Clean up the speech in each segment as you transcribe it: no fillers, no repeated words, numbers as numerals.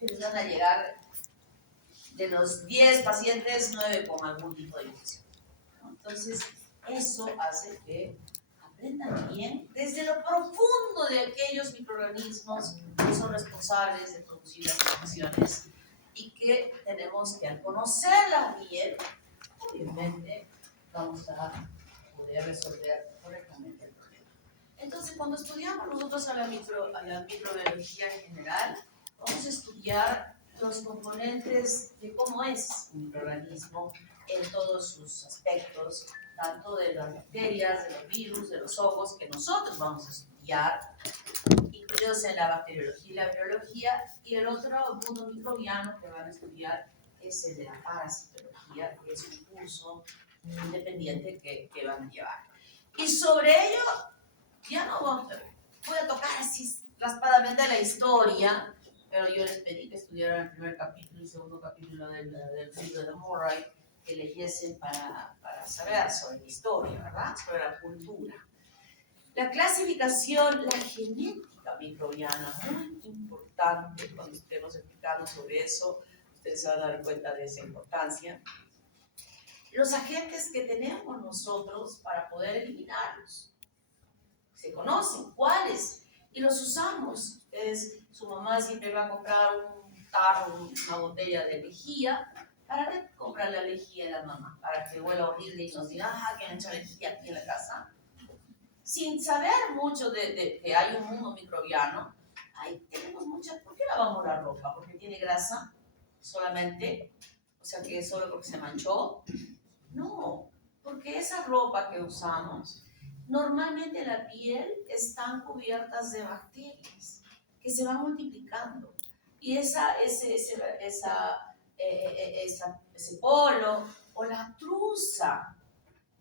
Les van a llegar de los 10 pacientes, 9 con algún tipo de infección. Entonces, eso hace que aprendan bien desde lo profundo de aquellos microorganismos que son responsables de producir las infecciones y que tenemos que, al conocerlas bien, obviamente vamos a poder resolver correctamente el problema. Entonces, cuando estudiamos nosotros a la microbiología en general, vamos a estudiar los componentes de cómo es un microorganismo en todos sus aspectos, tanto de las bacterias, de los virus, de los hongos que nosotros vamos a estudiar, incluidos en la bacteriología y la biología, y el otro mundo microbiano que van a estudiar es el de la parasitología, que es un curso independiente que van a llevar. Y sobre ello, ya no voy a tocar así raspadamente la historia, pero yo les pedí que estudiaran el primer capítulo y segundo capítulo del libro de Murray, que leyesen para saber sobre la historia, ¿verdad? Sobre la cultura. La clasificación, la genética microbiana, muy importante. Cuando estemos explicando sobre eso, ustedes se van a dar cuenta de esa importancia. Los agentes que tenemos nosotros para poder eliminarlos. Se conocen cuáles y los usamos. Ustedes, su mamá siempre va a comprar un tarro, una botella de lejía. ¿Para qué comprar la lejía a la mamá? Para que huela horrible y nos diga, que han hecho lejía aquí en la casa. Sin saber mucho de que hay un mundo microbiano, ahí tenemos mucha. ¿Por qué lavamos la ropa? ¿Porque tiene grasa solamente? O sea, que es solo porque se manchó. No, porque esa ropa que usamos, normalmente la piel están cubiertas de bacterias que se van multiplicando. Y ese polo o la truza.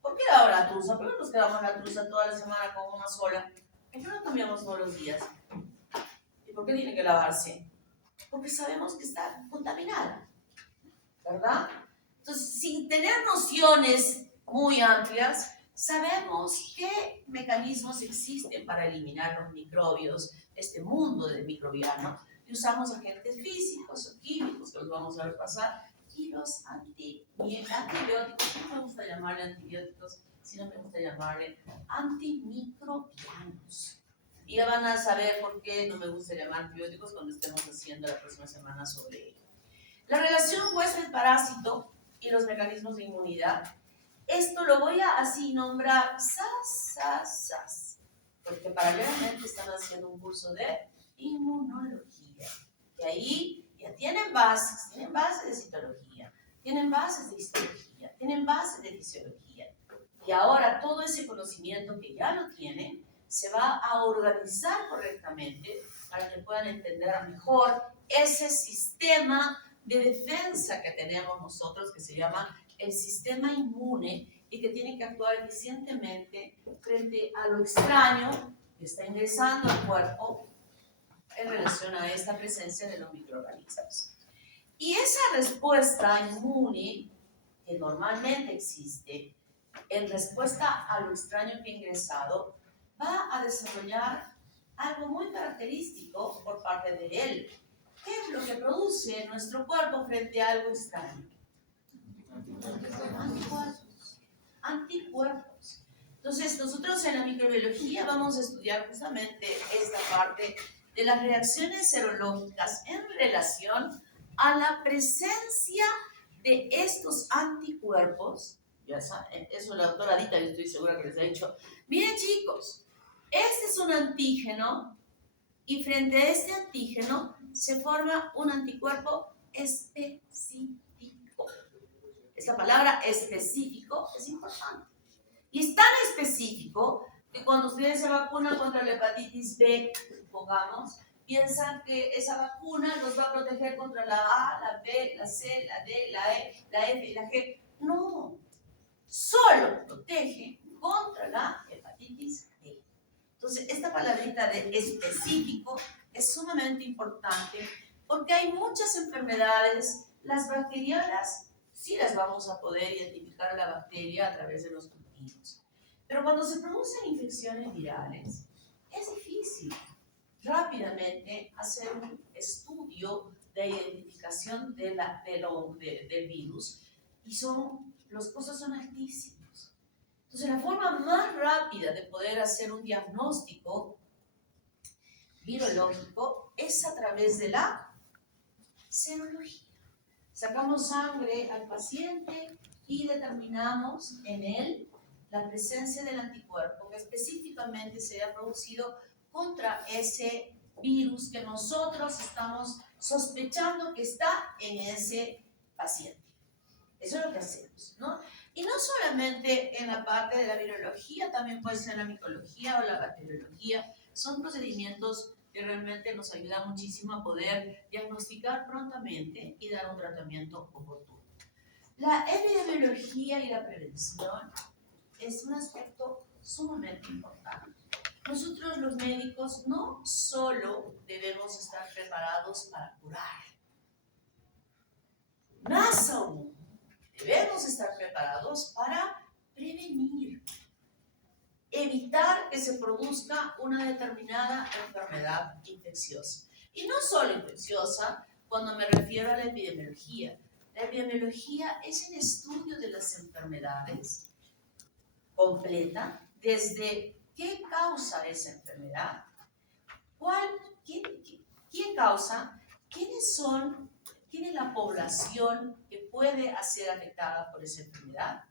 ¿Por qué ahora la truza? ¿Por qué nos quedamos la truza toda la semana con una sola? ¿Por qué no cambiamos todos los días? ¿Y por qué tiene que lavarse? Porque sabemos que está contaminada, ¿verdad? Entonces, sin tener nociones muy amplias, sabemos qué mecanismos existen para eliminar los microbios, este mundo del microbiano, y usamos agentes físicos o químicos, que los vamos a repasar, y los antibióticos. No me gusta llamarle antibióticos, sino me gusta llamarle antimicrobianos. Y ya van a saber por qué no me gusta llamar antibióticos cuando estemos haciendo la próxima semana sobre ello. La relación huésped-parásito y los mecanismos de inmunidad. Esto lo voy a así nombrar sas, porque paralelamente están haciendo un curso de inmunología. Y ahí ya tienen bases de citología, tienen bases de histología, tienen bases de fisiología. Y ahora todo ese conocimiento que ya lo tienen se va a organizar correctamente para que puedan entender mejor ese sistema de defensa que tenemos nosotros, que se llama el sistema inmune, y que tiene que actuar eficientemente frente a lo extraño que está ingresando al cuerpo en relación a esta presencia de los microorganismos. Y esa respuesta inmune que normalmente existe en respuesta a lo extraño que ha ingresado, va a desarrollar algo muy característico por parte de él. ¿Qué es lo que produce nuestro cuerpo frente a algo extraño? Anticuerpos. Entonces, nosotros en la microbiología vamos a estudiar justamente esta parte de las reacciones serológicas en relación a la presencia de estos anticuerpos. Ya saben, eso la doctora Dita, yo estoy segura que les ha dicho. Miren, chicos, este es un antígeno y frente a este antígeno se forma un anticuerpo específico. Esa palabra específico es importante. Y es tan específico que cuando ustedes se vacunan contra la hepatitis B, supongamos, piensan que esa vacuna los va a proteger contra la A, la B, la C, la D, la E, la F y la G. No, solo protege contra la hepatitis B. Entonces, esta palabrita de específico es sumamente importante porque hay muchas enfermedades, las bacterianas, sí las vamos a poder identificar a la bacteria a través de los cultivos. Pero cuando se producen infecciones virales, es difícil. rápidamente hacer un estudio de identificación del virus y los costos son altísimos. Entonces, la forma más rápida de poder hacer un diagnóstico virológico es a través de la serología. Sacamos sangre al paciente y determinamos en él la presencia del anticuerpo que específicamente se haya producido contra ese virus que nosotros estamos sospechando que está en ese paciente. Eso es lo que hacemos, ¿no? Y no solamente en la parte de la virología, también puede ser la micología o la bacteriología. Son procedimientos que realmente nos ayudan muchísimo a poder diagnosticar prontamente y dar un tratamiento oportuno. La epidemiología y la prevención es un aspecto sumamente importante. Nosotros los médicos no solo debemos estar preparados para curar, más aún, debemos estar preparados para prevenir, evitar que se produzca una determinada enfermedad infecciosa. Y no solo infecciosa, cuando me refiero a la epidemiología. La epidemiología es el estudio de las enfermedades completa, desde qué causa esa enfermedad, quién causa, quién es la población que puede ser afectada por esa enfermedad,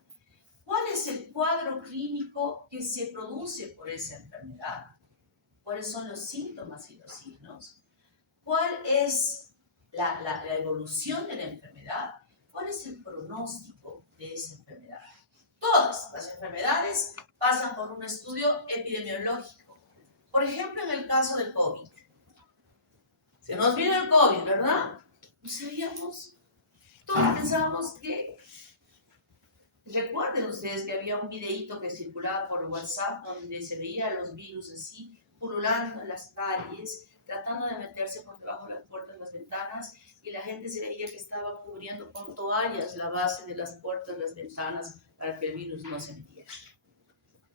cuál es el cuadro clínico que se produce por esa enfermedad, cuáles son los síntomas y los signos, cuál es la evolución de la enfermedad, cuál es el pronóstico de esa enfermedad. Todas las enfermedades pasan por un estudio epidemiológico. Por ejemplo, en el caso del COVID. Se nos vino el COVID, ¿verdad? No sabíamos. Todos pensábamos que... Recuerden ustedes que había un videíto que circulaba por WhatsApp donde se veía los virus así, pululando en las calles, tratando de meterse por debajo de las puertas, las ventanas, y la gente se veía que estaba cubriendo con toallas la base de las puertas, las ventanas, para que el virus no se metiera.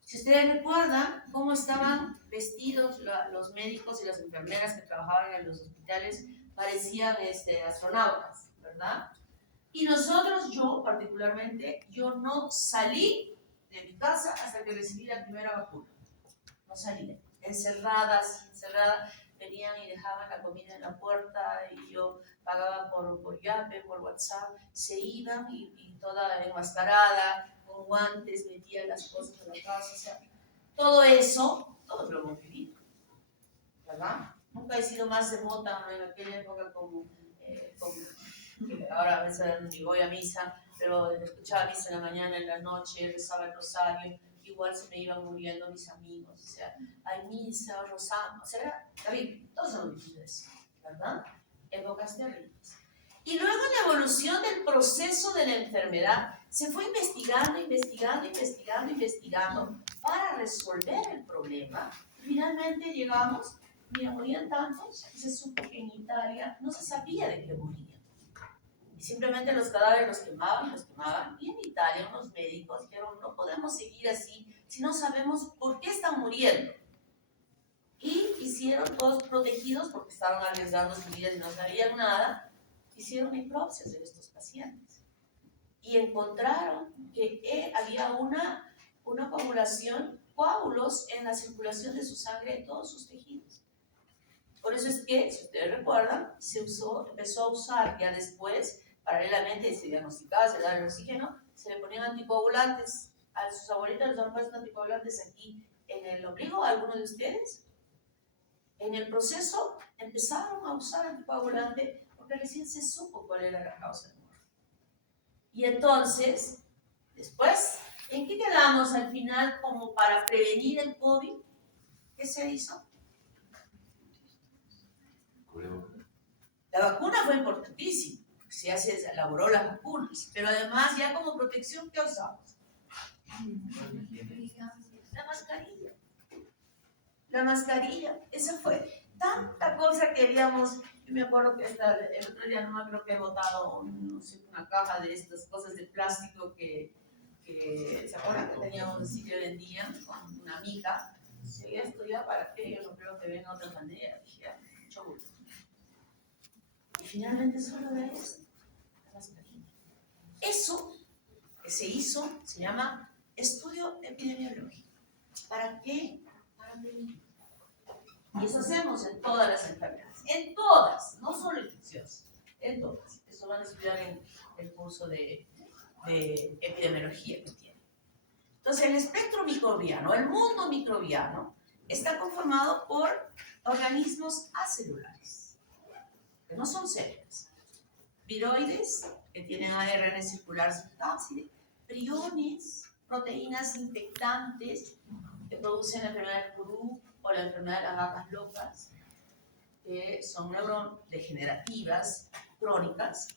Si ustedes recuerdan cómo estaban vestidos los médicos y las enfermeras que trabajaban en los hospitales, parecían astronautas, ¿verdad? Y nosotros, yo particularmente, yo no salí de mi casa hasta que recibí la primera vacuna. No salí, encerrada, venían y dejaban la comida en la puerta y yo pagaba por Yape, por WhatsApp, se iban y toda enmascarada, con guantes, metía las cosas en la casa, o sea, todo eso, todos lo hemos vivido, ¿verdad? Nunca he sido más devota en aquella época como ahora a veces ni voy a misa, pero escuchaba misa en la mañana, en la noche, rezaba el rosario, igual se me iban muriendo mis amigos, o sea, hay misa, rozamos, o sea, era terrible, todos hemos vivido eso, ¿verdad? Épocas terribles. Y luego en la evolución del proceso de la enfermedad, se fue investigando para resolver el problema. Finalmente llegamos, mira, morían tantos, y se supo que en Italia no se sabía de qué morían. Y simplemente los cadáveres los quemaban, y en Italia unos médicos dijeron, no podemos seguir así si no sabemos por qué están muriendo. Y hicieron todos protegidos porque estaban arriesgando sus vidas y no sabían nada, hicieron necropsias de estos pacientes. Y encontraron que había una coagulación, coágulos en la circulación de su sangre en todos sus tejidos. Por eso es que, si ustedes recuerdan, empezó a usar ya después, paralelamente se diagnosticaba, se daba el oxígeno, se le ponían anticoagulantes. A sus abuelitas les han puesto anticoagulantes aquí en el ombligo, ¿a alguno de ustedes? En el proceso empezaron a usar anticoagulante porque recién se supo cuál era la causa de muerte. Y entonces, después, ¿en qué quedamos al final como para prevenir el COVID? ¿Qué se hizo? La vacuna fue importantísima, se elaboró las vacunas, pero además ya como protección, ¿qué usamos? La mascarilla. La mascarilla, esa fue tanta cosa que habíamos, yo me acuerdo que el otro día no me creo que he botado una caja de estas cosas de plástico que ¿se acuerdan que teníamos un sitio de día con una amiga? si esto ya para qué, yo no creo que venga otra manera. Dije, ya, mucho gusto. Y finalmente solo de esto. Eso que se hizo se llama estudio epidemiológico. ¿Para qué? Para prevenir. Y eso hacemos en todas las enfermedades. En todas, no solo infecciosas, en todas. Eso van a estudiar en el curso de epidemiología que tiene. Entonces, el espectro microbiano, el mundo microbiano, está conformado por organismos acelulares, que no son células. Viroides, que tienen ARN circular sintápside, priones, proteínas infectantes que producen la enfermedad del Kuru o la enfermedad de las vacas locas, que son neurodegenerativas, crónicas.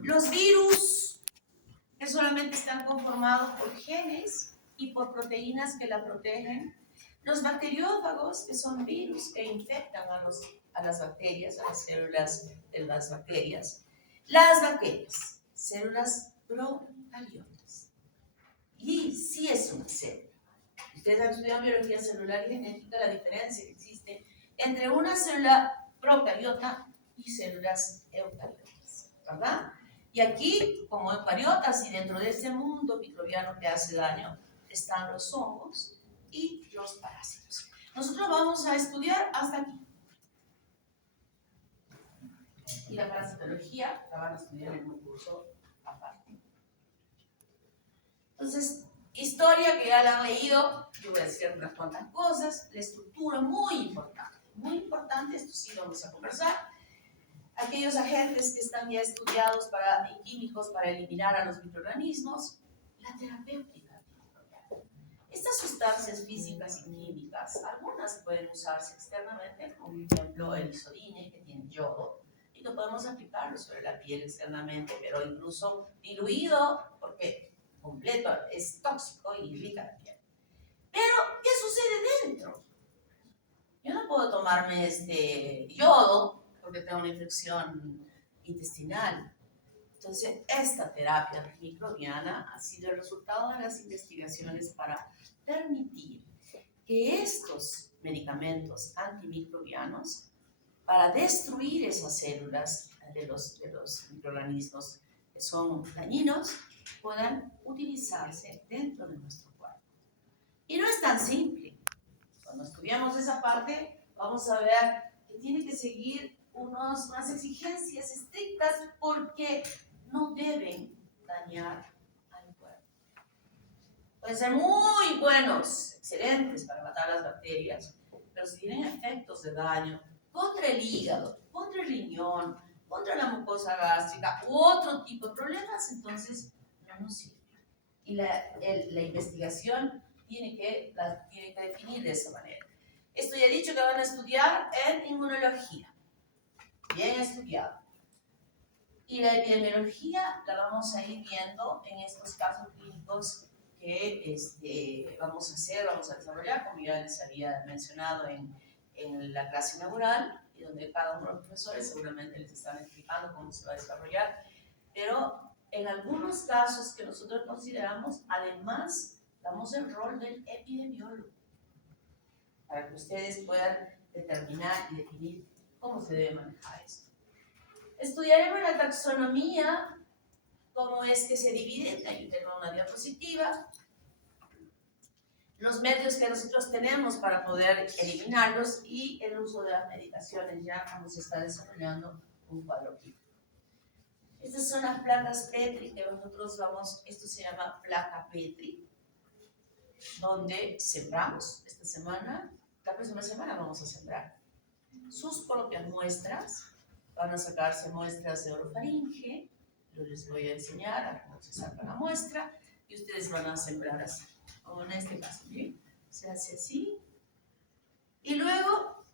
Los virus, que solamente están conformados por genes y por proteínas que la protegen. Los bacteriófagos, que son virus que infectan a las bacterias, a las células de las bacterias. Las bacterias, células procariotas. Y sí es una célula. Ustedes han estudiado biología celular y genética, la diferencia que existe entre una célula procariota y células eucariotas, ¿verdad? Y aquí, como eucariotas y dentro de este mundo microbiano que hace daño, están los hongos y los parásitos. Nosotros vamos a estudiar hasta aquí. Y la parasitología la van a estudiar en un curso aparte. Entonces, historia que ya la han leído, yo voy a decir unas cuantas cosas. La estructura, muy importante, esto sí vamos a conversar. Aquellos agentes que están ya estudiados y químicos para eliminar a los microorganismos. La terapéutica. Estas sustancias físicas y químicas, algunas pueden usarse externamente, como por ejemplo el isodine, que tiene yodo, y que podemos aplicarlo sobre la piel externamente, pero incluso diluido, porque completo es tóxico y irrita la piel. Pero, ¿qué sucede dentro? Yo no puedo tomarme yodo porque tengo una infección intestinal. Entonces, esta terapia microbiana ha sido el resultado de las investigaciones para permitir que estos medicamentos antimicrobianos, para destruir esas células de los microorganismos que son dañinos, puedan utilizarse dentro de nuestro cuerpo. Y no es tan simple. Cuando estudiamos esa parte, vamos a ver que tiene que seguir unas exigencias estrictas porque no deben dañar al cuerpo. Pueden ser muy buenos, excelentes para matar las bacterias, pero si tienen efectos de daño contra el hígado, contra el riñón, contra la mucosa gástrica u otro tipo de problemas, entonces no nos sirve. Y la investigación tiene que definir de esa manera. Esto ya he dicho que van a estudiar en inmunología. Bien estudiado. Y la epidemiología la vamos a ir viendo en estos casos clínicos que vamos a desarrollar, como ya les había mencionado en la clase inaugural, y donde cada uno de los profesores seguramente les están explicando cómo se va a desarrollar. Pero en algunos casos que nosotros consideramos, además, damos el rol del epidemiólogo, para que ustedes puedan determinar y definir cómo se debe manejar esto. Estudiaremos la taxonomía, cómo es que se divide, ahí tengo una diapositiva, los medios que nosotros tenemos para poder eliminarlos y el uso de las medicaciones ya cuando se está desarrollando un cuadro clínico. Estas son las placas Petri que nosotros esto se llama placa Petri, donde sembramos esta semana, la próxima semana vamos a sembrar sus propias muestras. Van a sacarse muestras de orofaringe, yo les voy a enseñar a cómo se saca la muestra y ustedes van a sembrar así, como en este caso, ¿sí? Se hace así. Y luego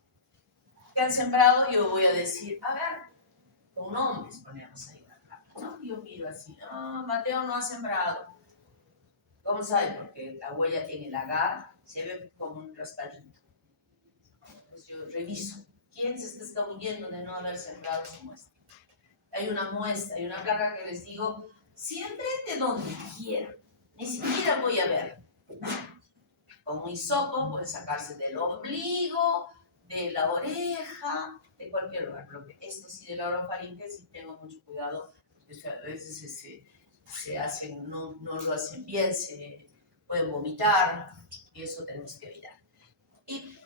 que han sembrado, yo voy a decir, a ver, con nombres ponemos ahí la placa, ¿no? Yo miro así, Mateo no ha sembrado. ¿Cómo sabe? Porque la huella en el agar se ve como un raspadito. Entonces yo reviso. ¿Quién se está escabullendo de no haber sembrado su muestra? Hay una muestra, hay una placa que les digo, siempre de donde quieran, ni siquiera voy a ver. Con un hisopo puede sacarse del ombligo, de la oreja, de cualquier lugar. Esto sí de la orofaringe sí tengo mucho cuidado, porque a veces se hacen, no lo hacen bien, se pueden vomitar y eso tenemos que evitar. Y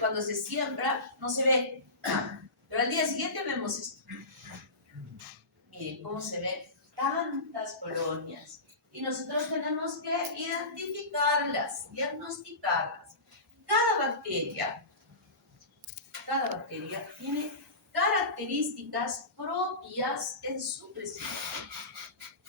cuando se siembra no se ve nada, pero al día siguiente vemos esto. Miren cómo se ven tantas colonias y nosotros tenemos que identificarlas, diagnosticarlas. Cada bacteria tiene características propias en su crecimiento.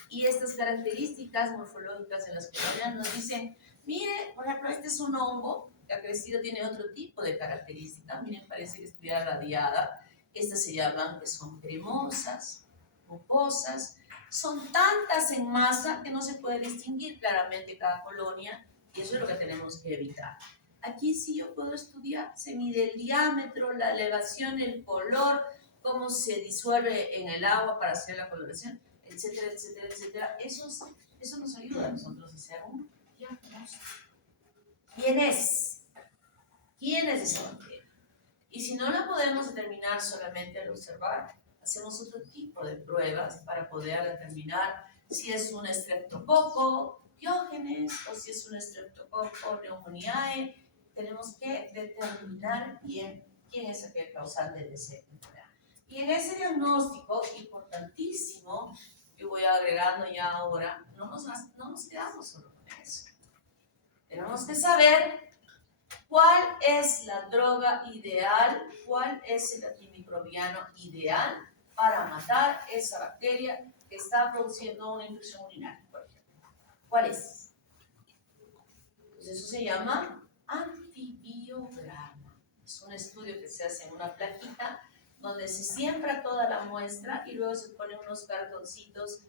Y estas características morfológicas de las colonias nos dicen, mire, por ejemplo, este es un hongo que ha crecido, tiene otro tipo de características. Miren, parece que estuviera radiada. Estas se llaman que son cremosas, mucosas. Son tantas en masa que no se puede distinguir claramente cada colonia y eso es lo que tenemos que evitar. Aquí sí yo puedo estudiar, se mide el diámetro, la elevación, el color, cómo se disuelve en el agua para hacer la coloración, etcétera, etcétera, etcétera. Eso nos ayuda a nosotros a hacer un diagnóstico. ¿Quién es esa bacteria? Y si no la podemos determinar solamente al observar, hacemos otro tipo de pruebas para poder determinar si es un Streptococcus pyogenes o si es un Streptococcus pneumoniae. Tenemos que determinar quién es el causante de ese enfermedad. Y en ese diagnóstico, importantísimo, yo voy agregando ya ahora, no nos quedamos solo con eso. Tenemos que saber cuál es la droga ideal, cuál es el antimicrobiano ideal para matar esa bacteria que está produciendo una infección urinaria, por ejemplo. ¿Cuál es? Pues eso se llama antibiograma. Es un estudio que se hace en una plaquita donde se siembra toda la muestra y luego se ponen unos cartoncitos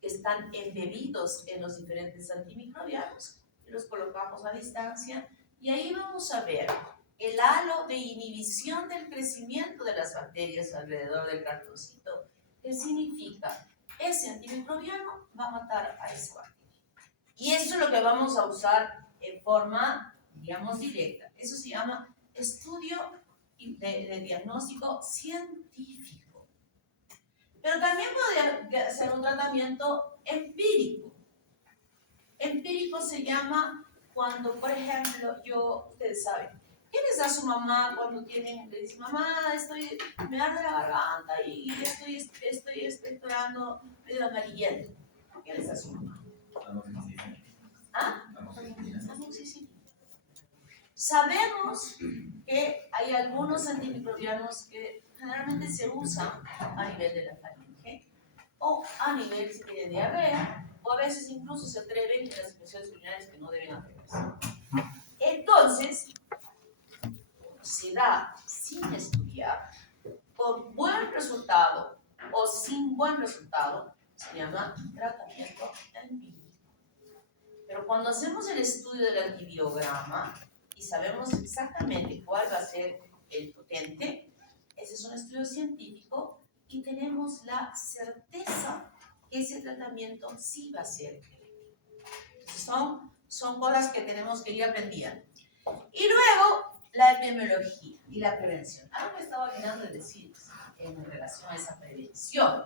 que están embebidos en los diferentes antimicrobianos y los colocamos a distancia y ahí vamos a ver el halo de inhibición del crecimiento de las bacterias alrededor del cartoncito. ¿Qué significa? Ese antimicrobiano va a matar a esa bacteria. Y eso es lo que vamos a usar en forma, digamos, directa. Eso se llama estudio de diagnóstico científico. Pero también podría ser un tratamiento empírico. Empírico se llama cuando, por ejemplo, ustedes saben, ¿qué les da su mamá cuando le dice, mamá, me arde la garganta y estoy expectorando medio amarillento? ¿Qué les da su mamá? ¿Ah? Amoxicilina. Sabemos que hay algunos antimicrobianos que generalmente se usan a nivel de la faringe o a nivel de diarrea, o a veces incluso se atreven en las infecciones urinarias que no deben atreverse. Entonces, se da sin estudiar, con buen resultado o sin buen resultado, se llama tratamiento empírico. Pero cuando hacemos el estudio del antibiograma y sabemos exactamente cuál va a ser el potente, ese es un estudio científico y tenemos la certeza que ese tratamiento sí va a ser efectivo. Entonces son cosas que tenemos que ir aprendiendo. Y luego, la epidemiología y la prevención. Algo que estaba olvidando de decirles en relación a esa prevención.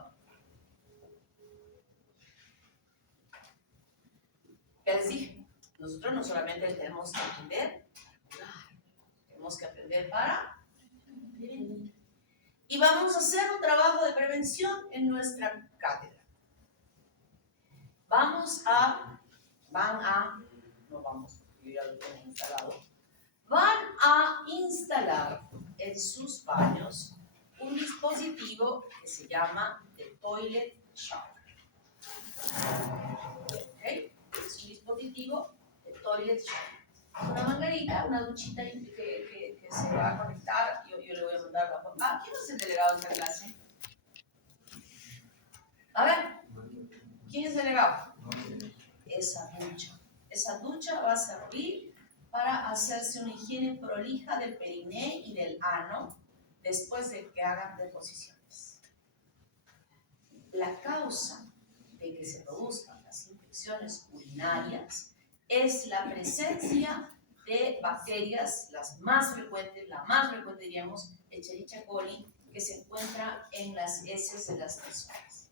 ¿Qué les dije? Nosotros no solamente tenemos que aprender para curar, tenemos que aprender para prevenir. Y vamos a hacer un trabajo de prevención en nuestra cátedra. Yo ya lo tengo instalado. Van a instalar en sus baños un dispositivo que se llama el Toilet Shower. ¿Okay? Es un dispositivo de Toilet Shower. Una manguerita, una duchita que se va a conectar. Yo le voy a mandar la foto. ¿Quién es el delegado de esta clase? A ver, ¿quién es el delegado? Esa ducha va a servir para hacerse una higiene prolija del periné y del ano después de que hagan deposiciones. La causa de que se produzcan las infecciones urinarias es la presencia de bacterias, las más frecuentes, la más frecuente diríamos, Escherichia coli, que se encuentra en las heces de las personas.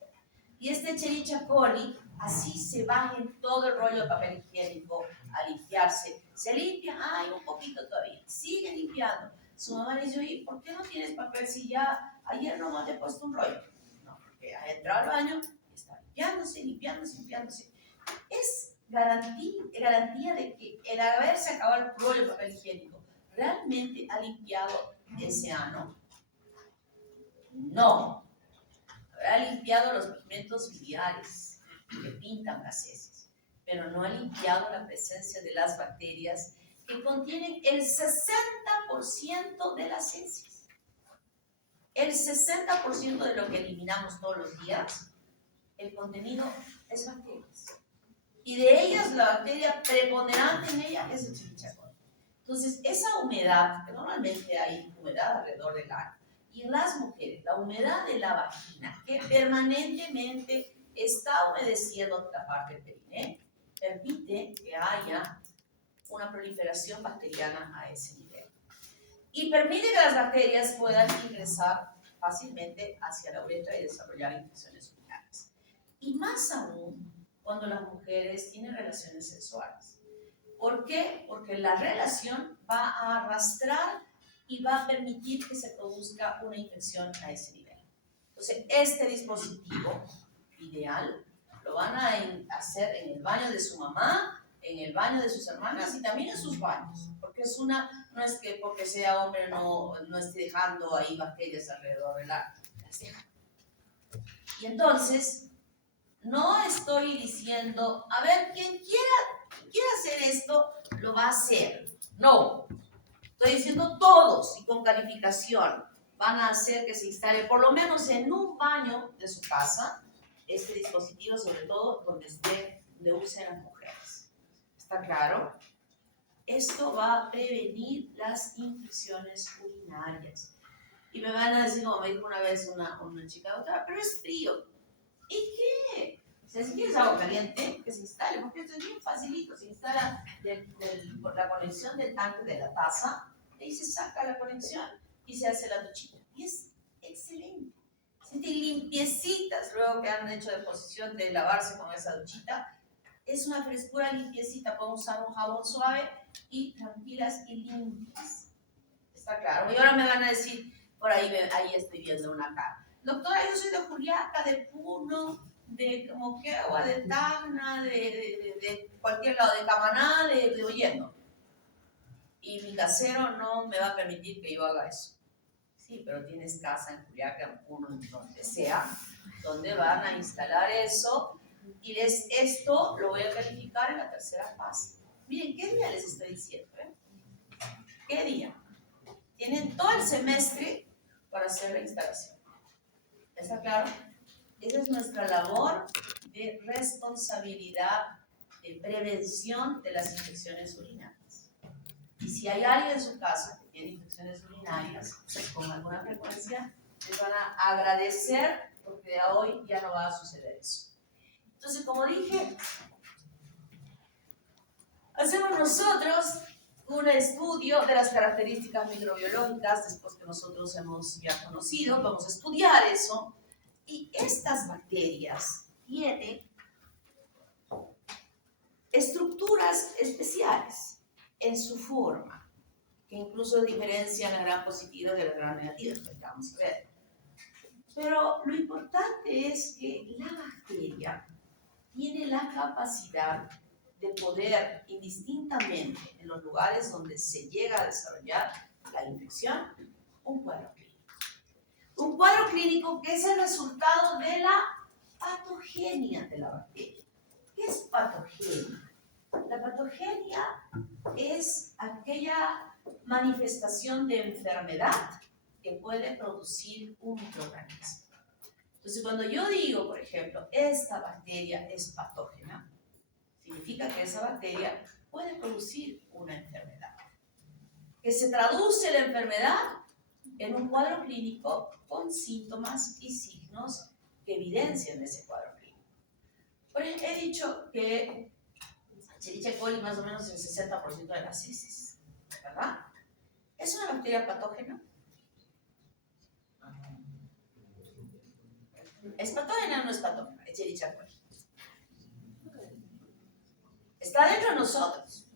Y este Escherichia coli, así se baja en todo el rollo de papel higiénico a limpiarse. Se limpia, hay un poquito todavía, sigue limpiando. Su mamá le dice, oye, ¿por qué no tienes papel si ya ayer nomás te he puesto un rollo? No, porque ha entrado al baño y está limpiándose. Es garantía de que el haberse acabado el rollo de papel higiénico realmente ha limpiado ese ano. No, ha limpiado los pigmentos biliares que pintan las heces, pero no ha limpiado la presencia de las bacterias que contienen el 60% de las heces. El 60% de lo que eliminamos todos los días, el contenido es bacterias. Y de ellas, la bacteria preponderante en ella es el Escherichia coli. Entonces, esa humedad, que normalmente hay humedad alrededor del ano, y en las mujeres, la humedad de la vagina, que permanentemente está humedeciendo la parte del periné, permite que haya una proliferación bacteriana a ese nivel. Y permite que las bacterias puedan ingresar fácilmente hacia la uretra y desarrollar infecciones urinarias. Y más aún cuando las mujeres tienen relaciones sexuales. ¿Por qué? Porque la relación va a arrastrar y va a permitir que se produzca una infección a ese nivel. Entonces, este dispositivo ideal lo van a hacer en el baño de su mamá, en el baño de sus hermanas y también en sus baños, porque no es que porque sea hombre no esté dejando ahí bacterias alrededor del ano, las deja. Y entonces, no estoy diciendo, a ver, quien quiera hacer esto, lo va a hacer. No, estoy diciendo todos y con calificación van a hacer que se instale por lo menos en un baño de su casa este dispositivo, sobre todo donde usen las mujeres. ¿Está claro? Esto va a prevenir las infecciones urinarias. Y me van a decir, como me dijo una vez una chica, doctora, pero es frío. ¿Y qué? Si quieres agua caliente, que se instale, porque esto es bien facilito. Se instala por la conexión del tanque de la taza, y ahí se saca la conexión y se hace la duchita. Y es excelente. Sienten limpiecitas luego que han hecho deposición de lavarse con esa duchita. Es una frescura limpiecita. Pueden usar un jabón suave y tranquilas y limpias. ¿Está claro? Y ahora me van a decir, por ahí estoy viendo una acá. Doctora, yo soy de Juliaca, de Puno, de como que agua de Tacna, de cualquier lado, de Camaná, de Oyendo. Y mi casero no me va a permitir que yo haga eso. Sí, pero tienes casa en Juliaca, en Puno, en donde sea, donde van a instalar eso. Y esto lo voy a calificar en la tercera fase. Miren, ¿qué día les estoy diciendo? ¿Qué día? Tienen todo el semestre para hacer la instalación. ¿Está claro? Esa es nuestra labor de responsabilidad de prevención de las infecciones urinarias. Y si hay alguien en su casa que tiene infecciones urinarias con alguna frecuencia, les van a agradecer porque de hoy ya no va a suceder eso. Entonces, como dije, hacemos nosotros un estudio de las características microbiológicas después que nosotros hemos ya conocido, vamos a estudiar eso. Y estas bacterias tienen estructuras especiales en su forma, que incluso diferencian la gran positiva de la gran negativa, que vamos a ver. Pero lo importante es que la bacteria tiene la capacidad de poder indistintamente en los lugares donde se llega a desarrollar la infección, un cuadro clínico. Un cuadro clínico que es el resultado de la patogenia de la bacteria. ¿Qué es patogenia? La patogenia es aquella manifestación de enfermedad que puede producir un microorganismo. Entonces, cuando yo digo, por ejemplo, esta bacteria es patógena, significa que esa bacteria puede producir una enfermedad. Que se traduce la enfermedad en un cuadro clínico con síntomas y signos que evidencian ese cuadro clínico. Por ejemplo, he dicho que Escherichia coli más o menos el 60% de las heces. ¿verdad? ¿Es una bacteria patógena? ¿Es patógena o no es patógena? Escherichia coli. Está dentro de nosotros.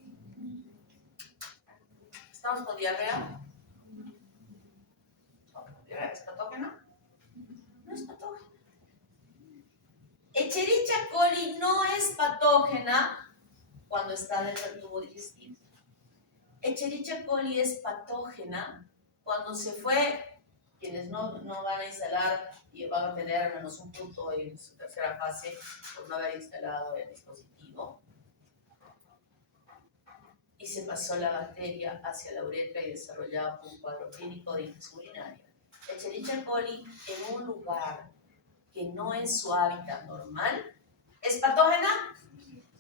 ¿Estamos con diarrea? ¿Es patógena? No es patógena. Escherichia coli no es patógena cuando está dentro del tubo digestivo. Escherichia coli es patógena cuando se fue, quienes no van a instalar y van a tener al menos un punto en su tercera fase por no haber instalado el dispositivo, y se pasó la bacteria hacia la uretra y desarrollaba un cuadro clínico de infección urinaria. Escherichia coli en un lugar que no es su hábitat normal, ¿es patógena?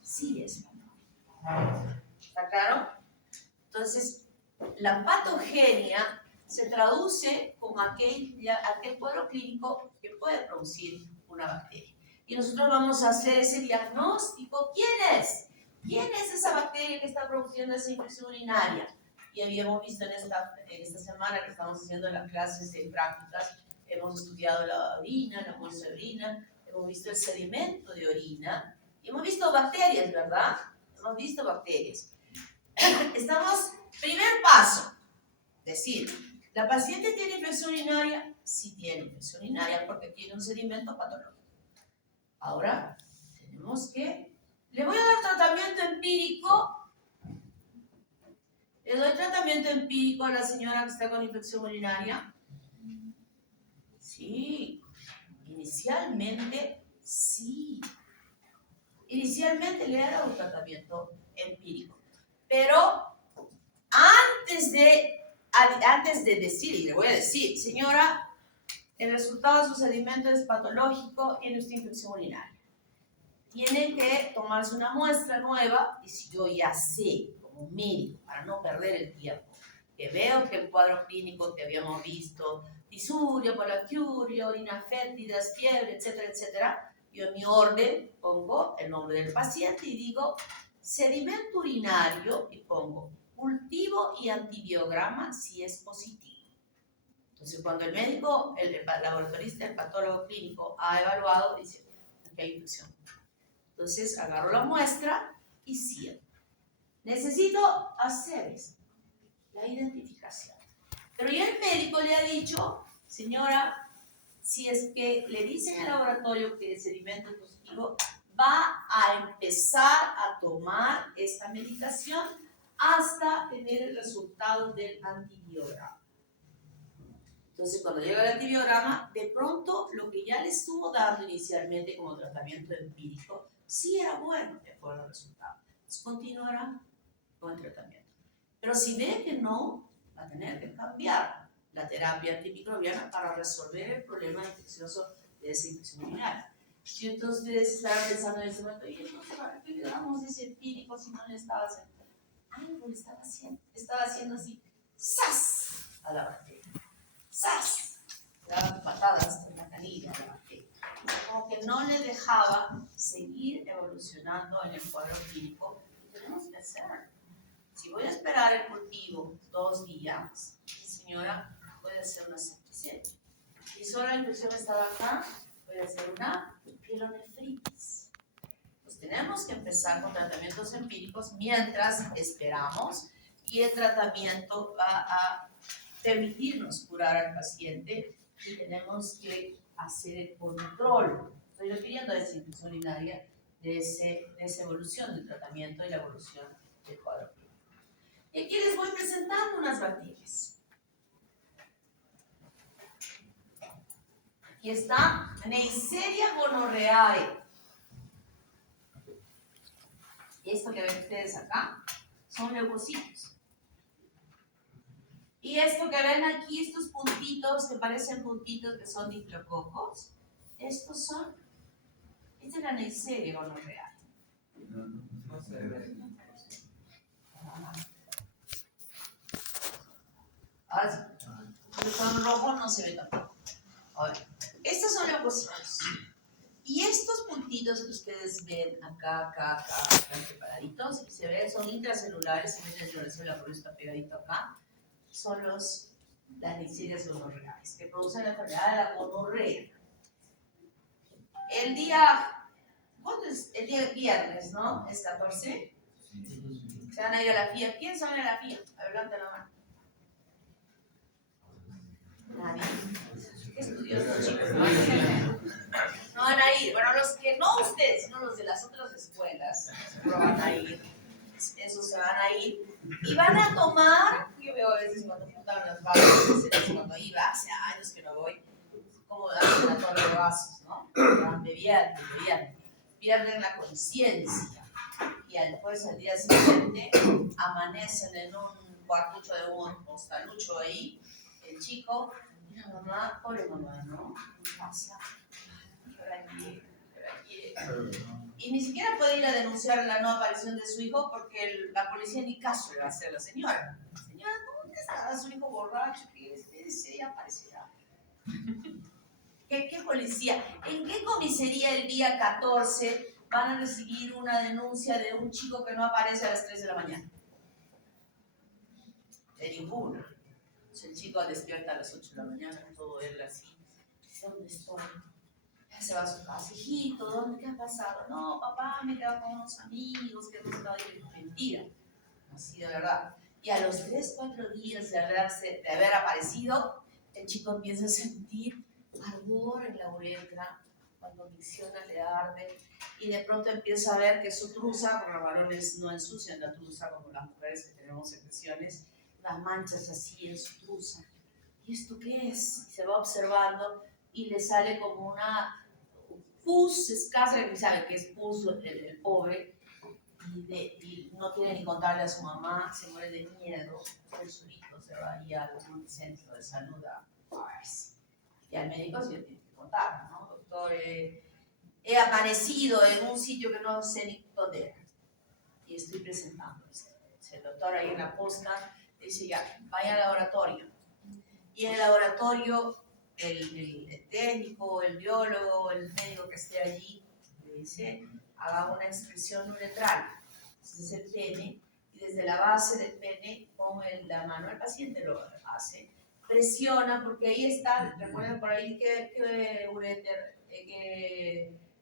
Sí es patógena. ¿Está claro? Entonces, la patogenia se traduce como aquel cuadro clínico que puede producir una bacteria. Y nosotros vamos a hacer ese diagnóstico. ¿Quién es? ¿Quién es esa bacteria que está produciendo esa infección urinaria? Y habíamos visto en esta semana que estamos haciendo las clases de prácticas, hemos estudiado la orina, la muestra de orina, hemos visto el sedimento de orina, y hemos visto bacterias, ¿verdad? Hemos visto bacterias. Estamos, primer paso, decir, ¿la paciente tiene infección urinaria? Sí tiene infección urinaria porque tiene un sedimento patológico. Ahora, tenemos que, le voy a dar tratamiento empírico. Le doy tratamiento empírico a la señora que está con infección urinaria. Sí, inicialmente sí. Inicialmente le he dado un tratamiento empírico. Pero antes de decir, y le voy a decir, señora, el resultado de su sedimento es patológico, tiene usted infección urinaria. Tiene que tomarse una muestra nueva, y si yo ya sé, como médico, para no perder el tiempo, que veo que el cuadro clínico que habíamos visto, disuria, poliacuria, orina fétidas, fiebre, etcétera, etcétera, yo en mi orden pongo el nombre del paciente y digo sedimento urinario y pongo cultivo y antibiograma si es positivo. Entonces, cuando el médico, el laboratorista, el patólogo clínico ha evaluado, dice que hay infección. Entonces, agarro la muestra y cierro. Necesito hacer eso, la identificación. Pero ya el médico le ha dicho, señora, si es que le dicen al laboratorio que el sedimento es positivo, va a empezar a tomar esta medicación hasta tener el resultado del antibiograma. Entonces, cuando llega el antibiograma, de pronto lo que ya le estuvo dando inicialmente como tratamiento empírico, sí era bueno de acuerdo al resultado. Entonces, continuará con el tratamiento. Pero si ve que no, va a tener que cambiar la terapia antimicrobiana para resolver el problema infeccioso de esa infección urinaria. Si entonces estaba pensando en ese momento, y entonces, ¿para qué le damos ese empírico si no le estaba haciendo? Algo le estaba haciendo así, ¡zas! A la bacteria. ¡Zas! Le daban patadas en la canilla a la bacteria. Como que no le dejaba seguir evolucionando en el cuadro clínico. Y tenemos que hacer. Si voy a esperar el cultivo 2 días, señora, puede hacer una septicemia. Y solo la infección estaba acá, puede hacer una pielonefritis. Pues tenemos que empezar con tratamientos empíricos mientras esperamos, y el tratamiento va a permitirnos curar al paciente, y tenemos que hacer el control. Estoy refiriendo a esa infección urinaria, de esa evolución del tratamiento y la evolución del cuadro. Y aquí les voy presentando unas bacterias. Aquí está Neisseria gonorrhoeae. Esto que ven ustedes acá son leucocitos. Y esto que ven aquí, estos puntitos que parecen puntitos que son diflococos, esta es la Neisseria gonorrhoeae. No se ve. Ahora sí, el color rojo no se ve tampoco. Ahora, estos son leucocitos. Y estos puntitos que ustedes ven acá, están separaditos, y se ven, son intracelulares, se ven en la célula, por eso está pegadito acá, son las Neisseria gonorreae, que producen la enfermedad de la gonorrea. El día, ¿cuándo es? El día viernes, ¿no? Es 14. Se van a ir a la FIA. ¿Quién se va a ir a la FIA? A ver, levanta la mano. Nadie. ¿Qué estudiosos, chicos? No van a ir. Bueno, los que no ustedes, sino los de las otras escuelas, no van a ir. Esos se van a ir. Y van a tomar, yo veo a veces cuando juntan las vasos, cuando iba, hace años que no voy, como hacen la torre de vasos, ¿no? Van bebiendo, pierden la conciencia. Y después al día siguiente amanecen en un cuartucho de un hostalucho ahí, el chico, y la mamá, pobre mamá, ¿no? ¿Qué pasa? Y ni siquiera puede ir a denunciar la no aparición de su hijo porque la policía ni caso le va a hacer a la señora. Señora, ¿dónde está su hijo borracho? Que espérese, ya aparecerá. ¿Qué policía? ¿En qué comisaría el día 14 van a recibir una denuncia de un chico que no aparece a las 3 de la mañana? De ninguna. El chico despierta a las 8 de la mañana, todo él así. Dice, ¿dónde estoy? Ya se va a su casa. Hijito, ¿qué ha pasado? No, papá, me he quedado con unos amigos que hemos estado ahí. Mentira. Así de verdad. Y a los 3, 4 días de haber aparecido, el chico empieza a sentir ardor en la uretra, cuando micciona le arde, y de pronto empieza a ver que su truza, porque los varones no ensucian la truza como las mujeres que tenemos secreciones, las manchas así en su truza. ¿Y esto qué es? Y se va observando y le sale como una pus escasa, que sabe que es pus el pobre, y no quiere ni contarle a su mamá, se muere de miedo, el solito se va ahí a algún centro de salud a verse. Y al médico sí le tiene que contar, ¿no? Doctor, he aparecido en un sitio que no sé ni dónde era y estoy presentando esto. El doctor ahí en la posta dice, ya, vaya al laboratorio. Y en el laboratorio el técnico, el biólogo, el médico que esté allí le dice, haga una expresión uretral. Ese es el pene, y desde la base del pene con la mano, el paciente lo hace, presiona, porque ahí está, recuerden por ahí que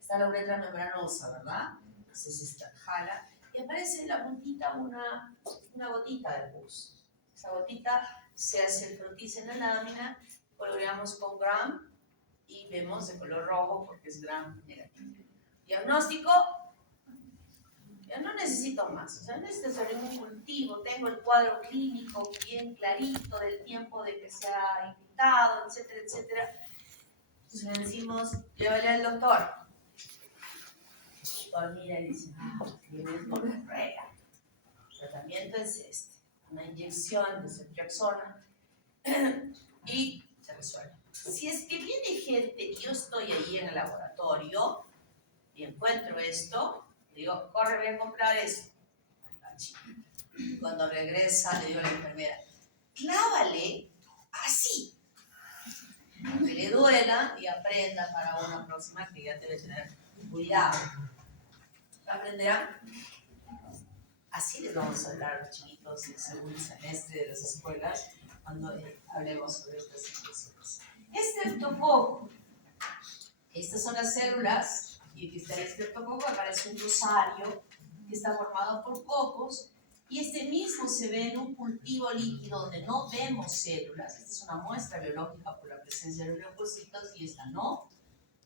está la uretra membranosa, ¿verdad? Entonces jala y aparece en la puntita una gotita de pus. Esa gotita se hace el frotis en la lámina, coloreamos con Gram y vemos de color rojo porque es Gram negativo. Diagnóstico, ya no necesito más, o sea, necesito hacer un cultivo, tengo el cuadro clínico bien clarito del tiempo de que se ha invitado, etcétera, etcétera. Entonces le decimos, llévale al doctor. El doctor mira y dice, tienes gonorrea. El tratamiento es este, una inyección de ceftriaxona y se resuelve. Si es que viene gente y yo estoy ahí en el laboratorio y encuentro esto, digo, corre, voy a comprar eso. Cuando regresa, le digo a la enfermera, clávale así, que le duela y aprenda para una próxima que ya debe tener cuidado. ¿Aprenderán? Así les vamos a hablar a los chiquitos en el segundo semestre de las escuelas cuando hablemos sobre estas situaciones. Estreptococo. Estas son las células, y aquí está el estreptococo, aparece un rosario que está formado por cocos, y este mismo se ve en un cultivo líquido donde no vemos células. Esta es una muestra biológica por la presencia de leucocitos y esta no.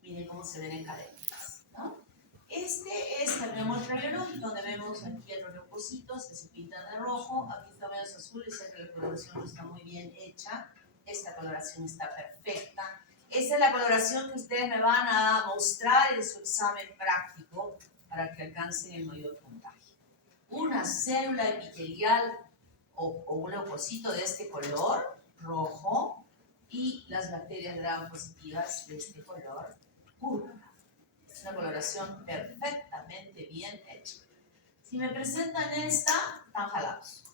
Miren cómo se ven en cadenas, ¿no? Este es la muestra biológica donde vemos aquí los leucocitos que se pintan de rojo, aquí está medio azul, es que la coloración no está muy bien hecha, esta coloración está perfecta. Esta es la coloración que ustedes me van a mostrar en su examen práctico para que alcancen el mayor puntaje. Una célula epitelial o un leucocito de este color, rojo, y las bacterias gram positivas de este color, púrpura. Es una coloración perfectamente bien hecha. Si me presentan esta, están jalados.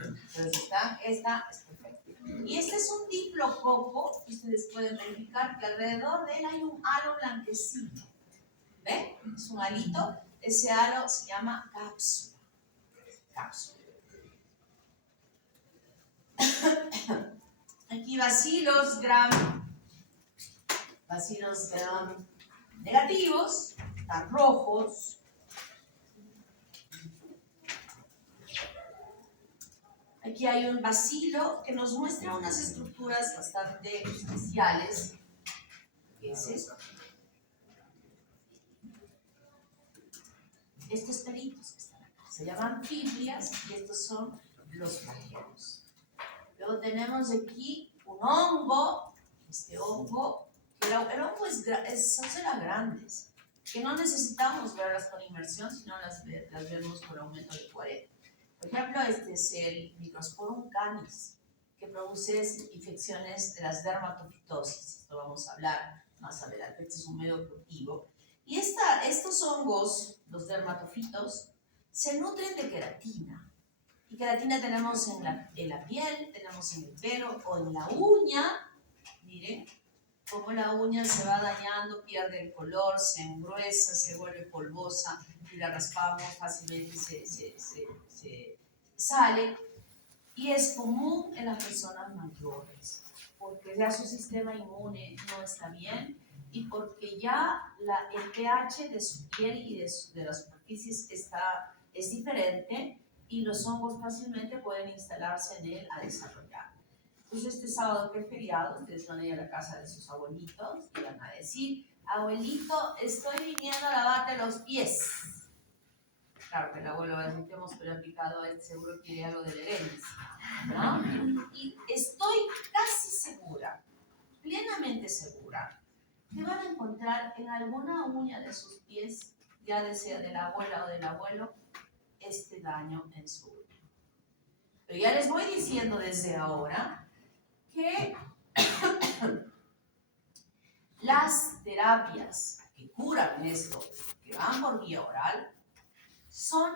Entonces esta es perfecta. Y este es un diplococo, ustedes pueden verificar que alrededor de él hay un halo blanquecino. ¿Ven? Es un halito, ese halo se llama cápsula. Cápsula. Aquí bacilos gram negativos, están rojos. Aquí hay un bacilo que nos muestra unas estructuras bastante especiales. ¿Qué es esto? Estos pelitos que están acá se llaman fibrias y estos son los flagelos. Luego tenemos aquí un hongo, este hongo, que el hongo son células grandes, que no necesitamos verlas con inmersión, sino las vemos con aumento de 40. Por ejemplo, este es el Microsporum canis, que produce infecciones de las dermatofitosis. Esto vamos a hablar más adelante, este es un medio cultivo. Y estos hongos, los dermatofitos, se nutren de queratina. Y queratina tenemos en la piel, tenemos en el pelo o en la uña. Miren cómo la uña se va dañando, pierde el color, se engruesa, se vuelve polvosa y la raspamos fácilmente, se sale. Y es común en las personas mayores, porque ya su sistema inmune no está bien y porque ya el pH de su piel y de las superficies es diferente y los hongos fácilmente pueden instalarse en él a desarrollar. Entonces este sábado que es feriado, ustedes van a ir a la casa de sus abuelitos y van a decir: abuelito, estoy viniendo a lavarte los pies. Claro que el abuelo va a decir: te hemos picado, seguro quiere algo de la herencia, ¿no? Y estoy casi segura, plenamente segura, que van a encontrar en alguna uña de sus pies, ya sea de la abuela o del abuelo, este daño en su uña. Pero ya les voy diciendo desde ahora que las terapias que curan esto, que van por vía oral, son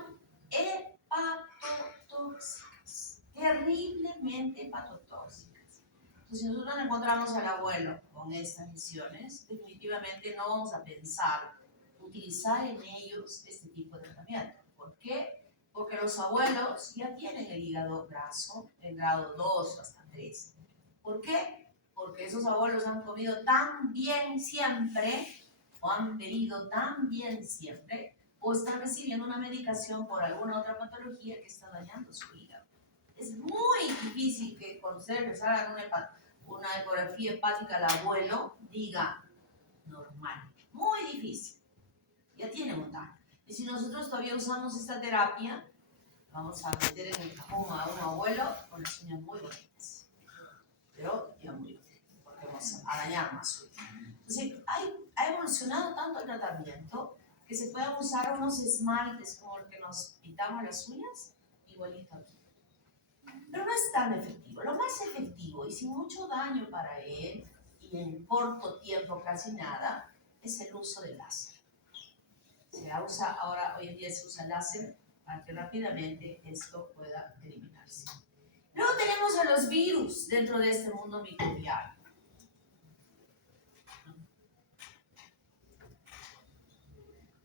hepatotóxicas, terriblemente hepatotóxicas. Entonces, si nosotros encontramos al abuelo con estas lesiones, definitivamente no vamos a pensar utilizar en ellos este tipo de tratamiento. ¿Por qué? Porque los abuelos ya tienen el hígado graso en grado 2 hasta 3. ¿Por qué? Porque esos abuelos han comido tan bien siempre, o han bebido tan bien siempre, o están recibiendo una medicación por alguna otra patología que está dañando su hígado. Es muy difícil que cuando ustedes les hagan una ecografía hepática al abuelo diga normal. Muy difícil. Ya tiene un daño. Y si nosotros todavía usamos esta terapia, vamos a meter en el cajón a un abuelo con las uñas muy bonitas. Pero ya murió, porque vamos a dañar más su vida. Entonces, ha evolucionado tanto el tratamiento que se pueden usar unos esmaltes como el que nos pintamos las uñas, igualito aquí. Pero no es tan efectivo. Lo más efectivo y sin mucho daño para él, y en corto tiempo casi nada, es el uso del láser. Hoy en día se usa láser para que rápidamente esto pueda eliminarse. Luego tenemos a los virus dentro de este mundo microbiano.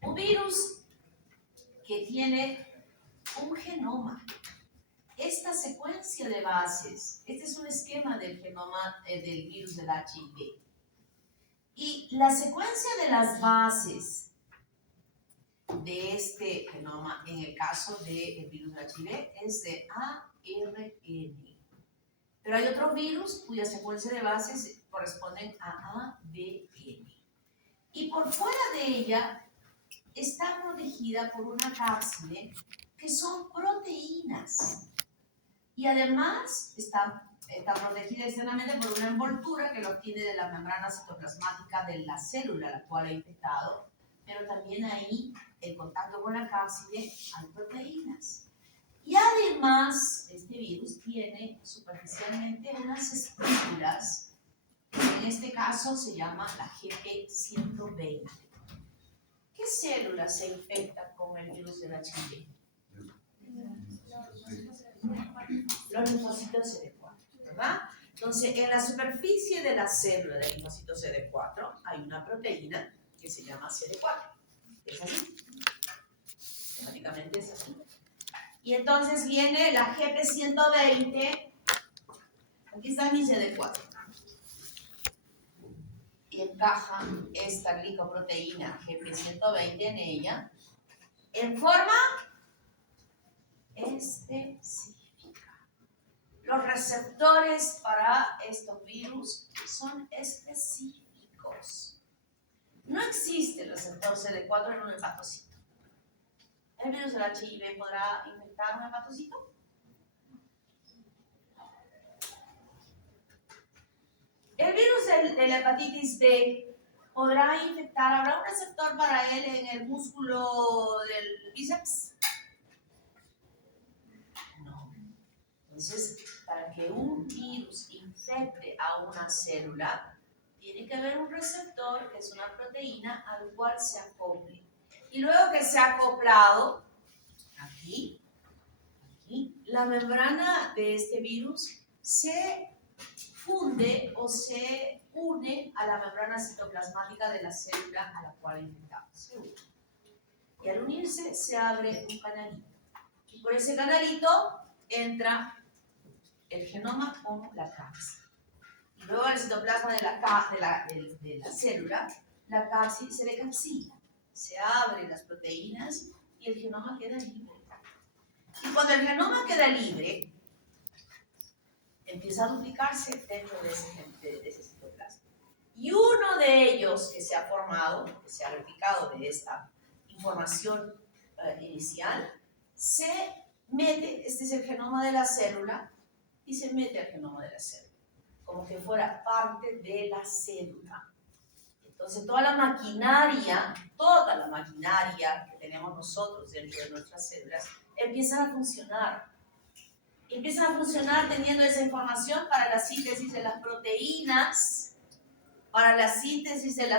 Un virus que tiene un genoma. Esta secuencia de bases, este es un esquema del genoma del virus del HIV. Y la secuencia de las bases de este genoma, en el caso del virus del HIV, es de ARN. Pero hay otros virus cuya secuencia de bases corresponden a ADN. Y por fuera de ella está protegida por una cápside que son proteínas. Y además está protegida externamente por una envoltura que lo obtiene de la membrana citoplasmática de la célula a la cual ha infectado, pero también ahí, en contacto con la cápside, hay proteínas. Y además, este virus tiene superficialmente unas espículas, que en este caso se llama la GP120. ¿Qué células se infectan con el virus del HIV? Los linfocitos CD4, ¿verdad? Entonces, en la superficie de la célula del linfocito CD4 hay una proteína que se llama CD4. Es así. Sistemáticamente es así. Y entonces viene la GP120. Aquí está mi CD4. Y encaja esta glicoproteína GP120 en ella en forma específica. Los receptores para estos virus son específicos. No existe el receptor CD4 en un hepatocito. ¿El virus del HIV podrá infectar un hepatocito? El virus de la hepatitis B podrá infectar, ¿habrá un receptor para él en el músculo del bíceps? No. Entonces, para que un virus infecte a una célula, tiene que haber un receptor, que es una proteína, al cual se acople. Y luego que se ha acoplado, aquí, la membrana de este virus se funde o se une a la membrana citoplasmática de la célula a la cual infectamos. Y al unirse se abre un canalito. Y por ese canalito entra el genoma con la capsid. Y luego el citoplasma de la célula, la capsid se decapsida. Se abren las proteínas y el genoma queda libre. Y cuando el genoma queda libre, empieza a duplicarse dentro de ese citoplasma. Y uno de ellos que se ha formado, que se ha replicado de esta información inicial, se mete, este es el genoma de la célula, y se mete al genoma de la célula, como que fuera parte de la célula. Entonces toda la maquinaria que tenemos nosotros dentro de nuestras células, empiezan a funcionar. Empiezan a funcionar teniendo esa información para la síntesis de las proteínas, para la síntesis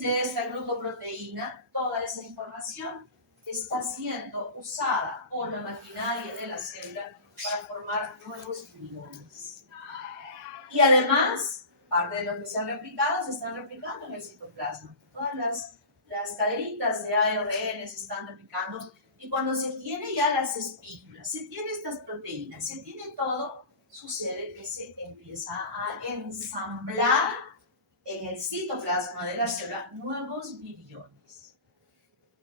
de esta glucoproteína. Toda esa información está siendo usada por la maquinaria de la célula para formar nuevos gliones. Y además, parte de lo que se han replicado, se están replicando en el citoplasma. Todas las cadenitas de ARN se están replicando. Y cuando se tiene ya las espículas, se tiene estas proteínas, se tiene todo, sucede que se empieza a ensamblar en el citoplasma de la célula nuevos viriones.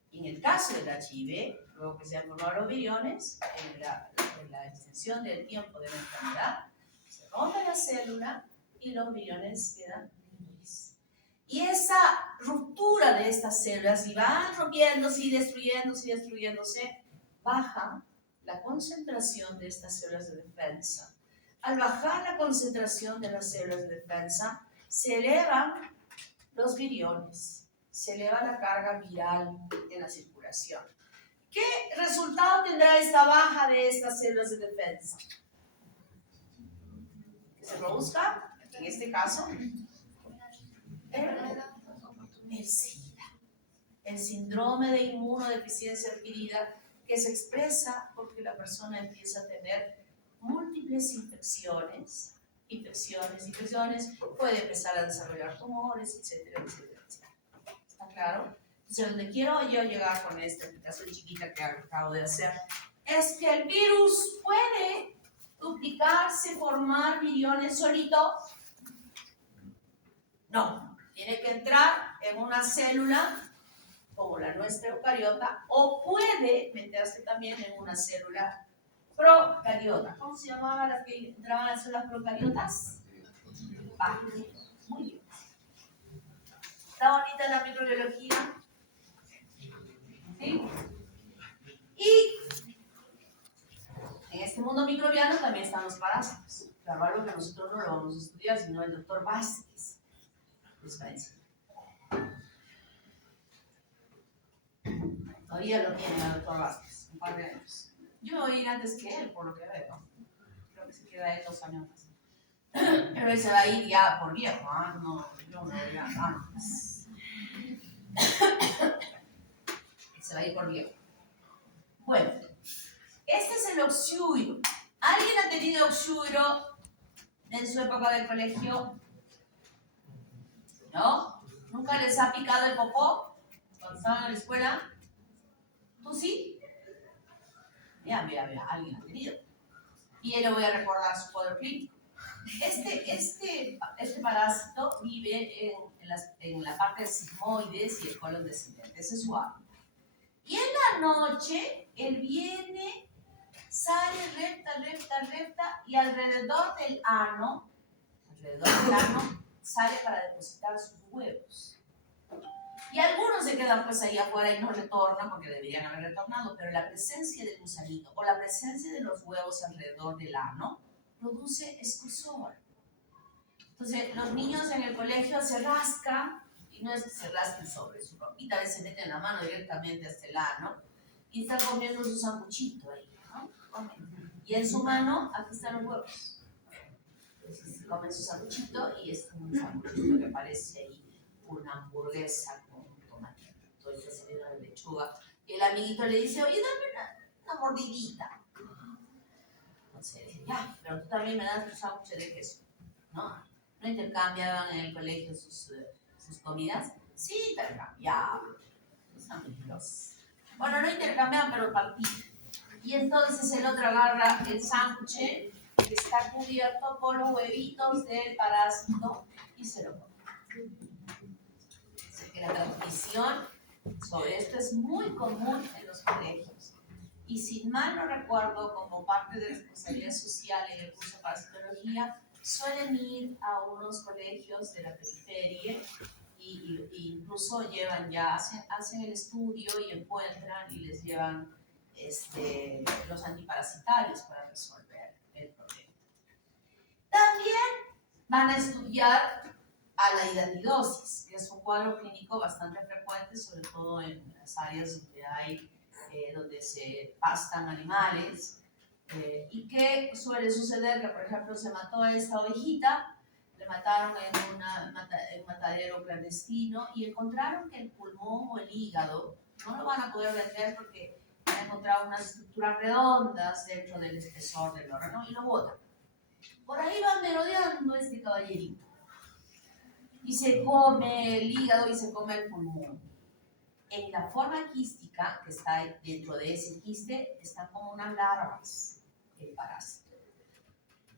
Y en el caso del HIV, luego que se han formado los viriones, en la extensión del tiempo de la enfermedad, se rompe la célula y los viriones quedan libres. Y esa ruptura de estas células, y van rompiéndose y destruyéndose, baja la concentración de estas células de defensa. Al bajar la concentración de las células de defensa, se elevan los viriones, se eleva la carga viral en la circulación. ¿Qué resultado tendrá esta baja de estas células de defensa? Que se produzca, en este caso, el SIDA, el síndrome de inmunodeficiencia adquirida, que se expresa porque la persona empieza a tener múltiples infecciones, puede empezar a desarrollar tumores, etcétera. ¿Está claro? Entonces, donde quiero yo llegar con esta explicación chiquita que acabo de hacer, es que el virus puede duplicarse, formar viriones solito. No, tiene que entrar en una célula como la nuestra eucariota, o puede meterse también en una célula procariota. ¿Cómo se llamaban las que entraban en células procariotas? Muy bien. ¿Está bonita la microbiología? ¿Sí? Y en este mundo microbiano también están los parásitos. Claro, algo que nosotros no lo vamos a estudiar, sino el doctor Vázquez les va a enseñar. Todavía lo tiene el doctor Vázquez, un par de años. Yo me voy a ir antes que él, por lo que veo. Creo que se queda él 2 años más. Pero él se va a ir ya por viejo, ¿ah? No, yo me voy a ir antes. Se va a ir por viejo. Bueno, este es el oxúido. ¿Alguien ha tenido oxuro en su época del colegio? ¿No? ¿Nunca les ha picado el popó cuando estaban en la escuela? ¿Tú sí? Mira, alguien ha tenido. Y él le voy a recordar su cuadro clínico. Este parásito vive en la parte del sigmoides y el colon descendente. Ese es su hábito. Y en la noche, él viene, sale recta y alrededor del ano sale para depositar sus huevos. Y algunos se quedan pues ahí afuera y no retornan porque deberían haber retornado, pero la presencia del gusanito o la presencia de los huevos alrededor del ano produce escozor. Entonces los niños en el colegio se rascan, y no es que se rasquen sobre su ropita, a veces se meten la mano directamente hasta el ano y están comiendo su sanguchito ahí, ¿no? Y en su mano, aquí están los huevos. Entonces comen su sanguchito y es un sanguchito que parece ahí una hamburguesa con tomate, todo eso se llena de lechuga. Y el amiguito le dice, oye, dame una mordidita. Entonces dice, ya, pero tú también me das tu sándwich de queso, ¿no? ¿No intercambiaban en el colegio sus comidas? Sí, intercambiaban. Bueno, no intercambiaban, pero partían. Y entonces el otro agarra el sándwich que está cubierto por los huevitos del parásito y se lo come. Así que la transmisión sobre esto es muy común en los colegios. Y si mal no recuerdo, como parte de responsabilidad social en el curso de parasitología, suelen ir a unos colegios de la periferia y incluso llevan ya, hacen el estudio y encuentran y les llevan los antiparasitarios para resolver el problema. También van a estudiar a la hidatidosis, que es un cuadro clínico bastante frecuente, sobre todo en las áreas donde se pastan animales, y que suele suceder que, por ejemplo, se mató a esta ovejita, le mataron en un matadero clandestino y encontraron que el pulmón o el hígado no lo van a poder vender porque han encontrado unas estructuras redondas dentro del espesor del órgano y lo botan. Por ahí va merodeando este caballerito y se come el hígado y se come el pulmón. En la forma quística que está dentro de ese quiste están como unas larvas del parásito,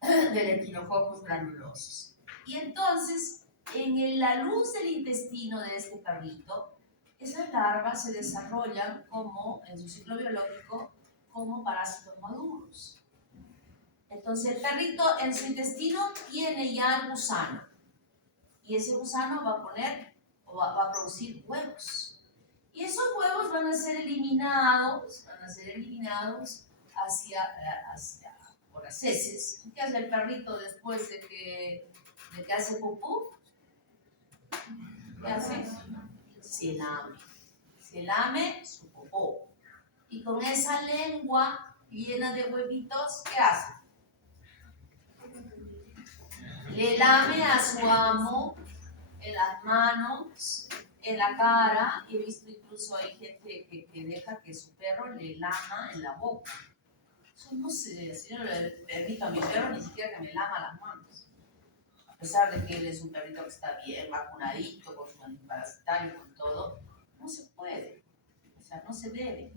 del Echinococcus granulosus. Y entonces, en la luz del intestino de este perrito, esas larvas se desarrollan como, en su ciclo biológico, como parásitos maduros. Entonces el perrito en su intestino tiene ya el gusano. Y ese gusano va a poner, o va a producir huevos. Y esos huevos van a ser eliminados por las heces. ¿Qué hace el perrito después de que hace pupú? ¿Qué hace? Se lame su popó. Y con esa lengua llena de huevitos, ¿qué hace? Le lame a su amo en las manos, en la cara, y he visto incluso hay gente que deja que su perro le lama en la boca. Eso no sé, si yo no le permito a mi perro ni siquiera que me lama las manos. A pesar de que él es un perrito que está bien vacunadito, con su antiparasitario, con todo, no se puede, o sea, no se debe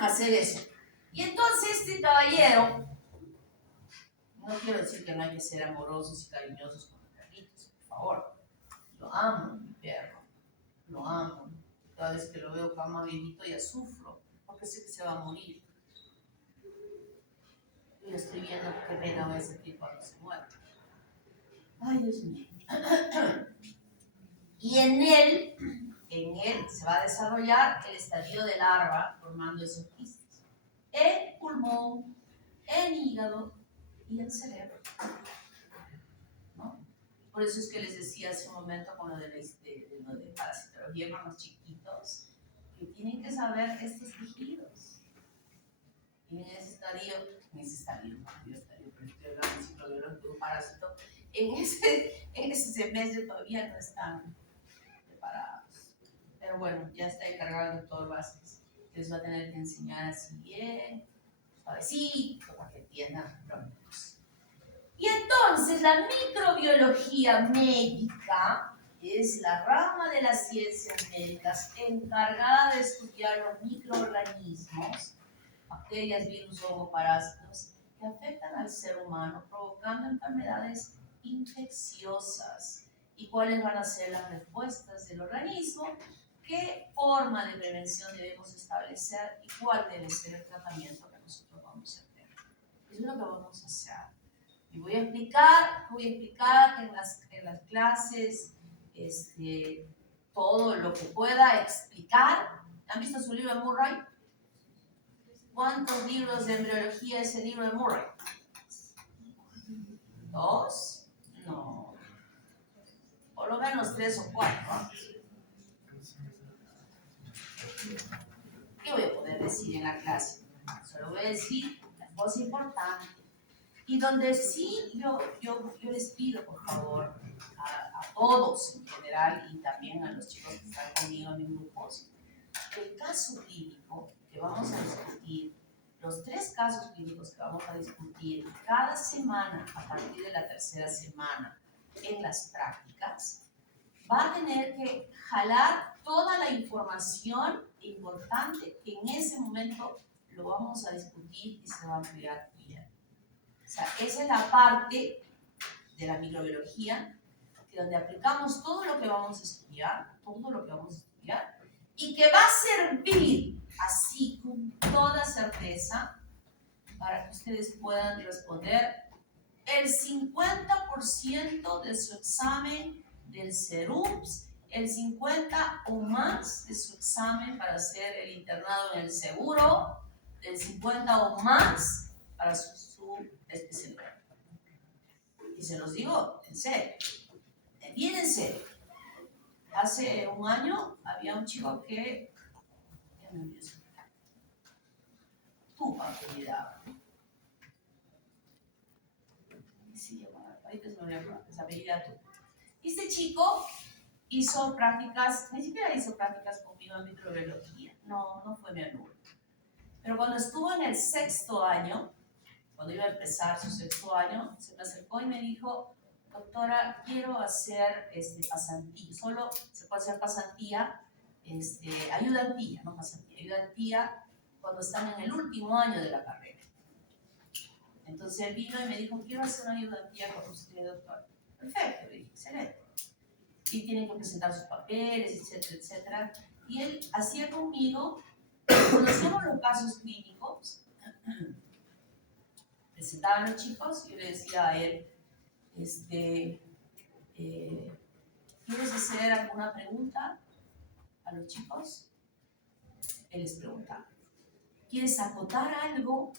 hacer eso. Y entonces este caballero, no quiero decir que no hay que ser amorosos y cariñosos con los perritos, por favor. Lo amo, mi perro. Lo amo. Cada vez que lo veo más viejito ya sufro, porque sé que se va a morir. Y lo estoy viendo que pena va a sentir cuando se muere. Ay, Dios mío. Y en él se va a desarrollar el estadio de larva formando esos quistes. En pulmón, en hígado y en cerebro. ¿No? Por eso es que les decía hace un momento con lo de parasitología con los chiquitos, que tienen que saber estos tejidos. Y en ese estadio, pero estoy hablando de ciclo biológico de un parásito, en ese semestre todavía no están preparados. Pero bueno, ya está encargado el doctor Vázquez. Les va a tener que enseñar así bien, suavecito, para que entiendan los niños. Y entonces la microbiología médica es la rama de las ciencias médicas encargada de estudiar los microorganismos, bacterias, virus, parásitos, que afectan al ser humano, provocando enfermedades infecciosas. ¿Y cuáles van a ser las respuestas del organismo? ¿Qué forma de prevención debemos establecer y cuál debe ser el tratamiento que nosotros vamos a hacer? Eso es lo que vamos a hacer. Y voy a explicar en las clases todo lo que pueda explicar. ¿Han visto su libro de Murray? ¿Cuántos libros de embriología es el libro de Murray? ¿2? No. Por lo menos 3 o 4. ¿Qué voy a poder decir en la clase? Solo voy a decir las cosas importantes. Y donde sí yo les pido, por favor, a todos en general y también a los chicos que están conmigo en mis grupos, el caso clínico que vamos a discutir, los 3 casos clínicos que vamos a discutir cada semana a partir de la tercera semana en las prácticas, va a tener que jalar toda la información importante que en ese momento lo vamos a discutir y se va a ampliar bien. O sea, esa es la parte de la microbiología, donde aplicamos todo lo que vamos a estudiar, y que va a servir así con toda certeza para que ustedes puedan responder el 50% de su examen del CERUPS, el 50% o más de su examen para hacer el internado en el seguro, el 50% o más para su especialidad. Y se los digo en serio, bien en serio. Hace un año había un chico que tuvo actividad. Este chico hizo prácticas, ni siquiera hizo prácticas conmigo en microbiología, no fue mi alumno. Pero cuando estuvo en el 6º año, cuando iba a empezar su 6º año, se me acercó y me dijo: doctora, quiero hacer pasantía. Solo se puede hacer pasantía, ayudantía, no pasantía, ayudantía cuando están en el último año de la carrera. Entonces él vino y me dijo: quiero hacer una ayudantía con usted, doctor. Perfecto, le dije, excelente. Y tienen que presentar sus papeles, etcétera, etcétera. Y él hacía conmigo, conocíamos los casos clínicos, presentaban a los chicos y yo le decía a él, ¿quieres hacer alguna pregunta a los chicos? Él les preguntaba. ¿Quieres acotar algo?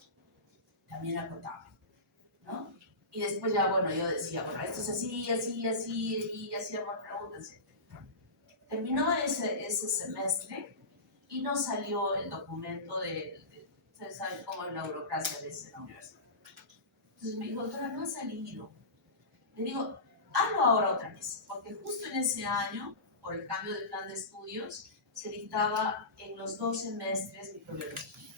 También acotaba, ¿no? Y después ya, bueno, yo decía, bueno, esto es así, así, así, y hacíamos preguntas, etc. Terminó ese semestre y no salió el documento ustedes saben cómo es la burocracia de esa universidad. Entonces me dijo: doctora, no ha salido. Le digo: hazlo ahora otra vez, porque justo en ese año, por el cambio de plan de estudios, se dictaba en los 2 semestres microbiología.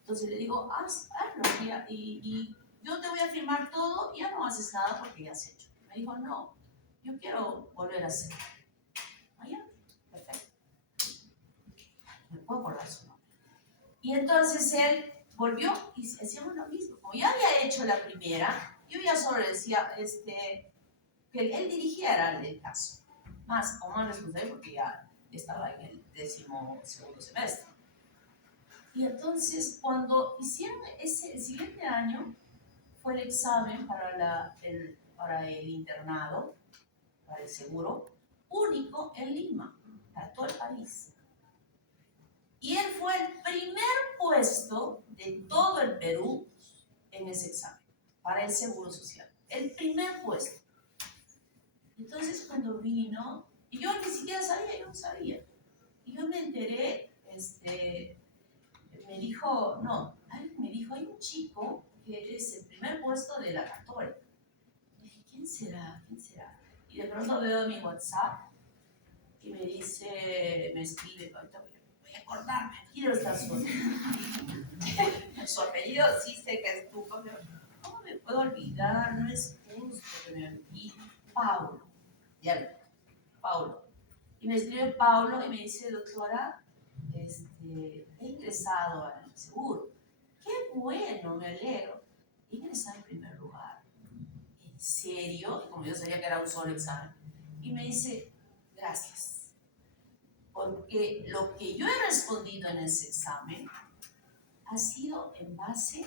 Entonces le digo: hazlo, y yo te voy a firmar todo, y ya no haces nada porque ya has hecho. Me dijo: no, yo quiero volver a hacer. ¿Ya? Perfecto. Me puedo acordar su nombre. Y entonces él volvió y hacíamos lo mismo. Como ya había hecho la primera, yo ya solo decía que él dirigiera el caso. Más responsable porque ya estaba en el 12º semestre. Y entonces, cuando hicieron el siguiente año, fue el examen para el internado, para el seguro, único en Lima, para todo el país. Y él fue el primer puesto de todo el Perú en ese examen, para el seguro social. El primer puesto. Entonces, cuando vino, y yo ni siquiera sabía, yo no sabía. Y yo me enteré, me dijo, hay un chico que es el primer puesto de la Católica. Y dije, ¿quién será? Y de pronto veo mi WhatsApp y me dice, me escribe, ahorita voy recordarme, quiero estar solo. Su apellido sí sé que es Tupa, pero ¿cómo me puedo olvidar? No es justo que me olvide. Paulo, ya lo, Paulo. Y me escribe Paulo y me dice, doctora, he ingresado al seguro. Qué bueno, me alegro. He ingresado en primer lugar. ¿En serio? Y como yo sabía que era un solo examen. Y me dice, gracias. Porque lo que yo he respondido en ese examen ha sido en base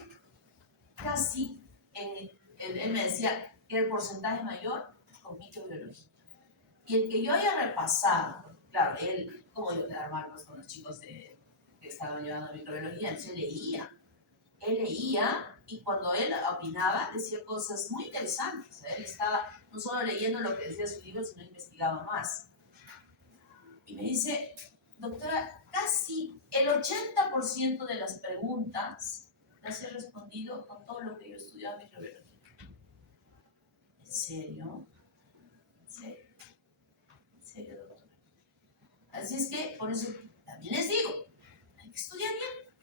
casi, él me decía que el porcentaje mayor con microbiología. Y el que yo haya repasado, claro, él, como yo quedar mal pues, con los chicos que estaban llevando microbiología, entonces él leía y cuando él opinaba decía cosas muy interesantes. Él estaba no solo leyendo lo que decía su libro, sino investigaba más. Y me dice, doctora, casi el 80% de las preguntas las he respondido con todo lo que yo estudiaba en microbiología. ¿En serio? ¿En serio? ¿En serio, doctora? Así es que, por eso también les digo, hay que estudiar bien.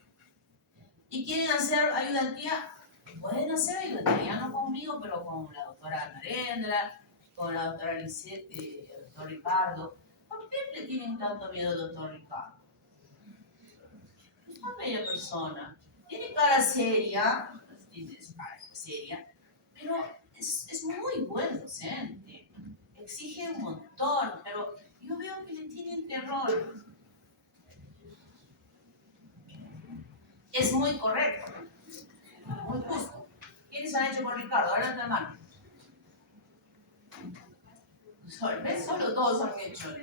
¿Y quieren hacer ayudantía? Pueden hacer ayudantía, ya no conmigo, pero con la doctora Narendra, con la doctora Lisette, el doctor Ricardo. ¿Por qué le tienen tanto miedo al doctor Ricardo? Es una bella persona. Tiene cara seria, tiene cara seria, pero es muy buen docente. Exige un montón, pero yo veo que le tienen terror. Es muy correcto, muy justo. ¿Quiénes han hecho por Ricardo? Ahora la mano. ¿Ves? Solo todos han hecho.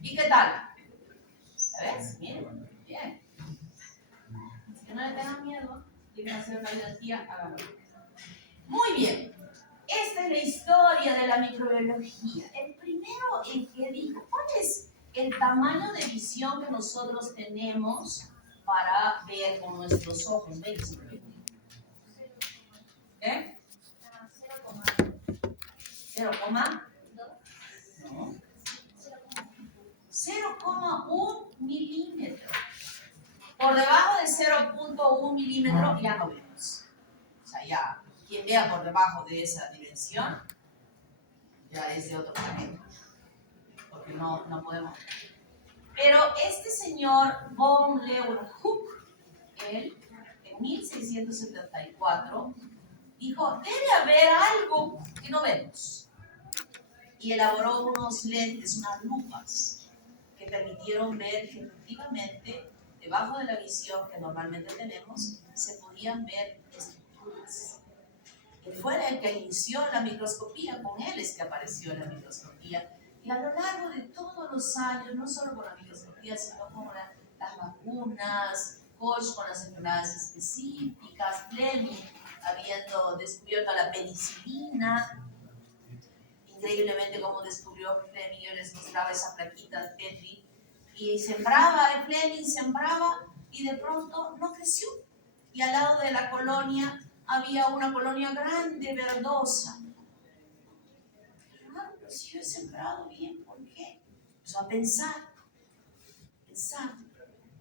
¿Y qué tal? ¿Ves? Miren, bien. Que no le tengan miedo, quieren hacer una ayudantía, háganlo. Muy bien. Esta es la historia de la microbiología. El primero en que dijo, ¿cuál es el tamaño de visión que nosotros tenemos para ver con nuestros ojos? ¿Qué? 0,1 milímetro. Por debajo de 0,1 milímetro ya no vemos. O sea, ya quien vea por debajo de esa dimensión ya es de otro planeta. Porque no podemos. Pero este señor von Leeuwenhoek, él, en 1674, dijo, debe haber algo que no vemos. Y elaboró unos lentes, unas lupas, que permitieron ver que efectivamente, debajo de la visión que normalmente tenemos, se podían ver estructuras. Él fue el que inició la microscopía, con él es que apareció la microscopía. Y a lo largo de todos los años, no solo con la microscopía, sino con las vacunas, Koch con las enfermedades específicas, Fleming habiendo descubierto la penicilina. Increíblemente como descubrió Fleming, yo les mostraba esa plaquita de Petri, y sembraba, Fleming sembraba, y de pronto no creció. Y al lado de la colonia había una colonia grande, verdosa. Claro, pero si yo he sembrado bien, ¿por qué? Pues a pensar.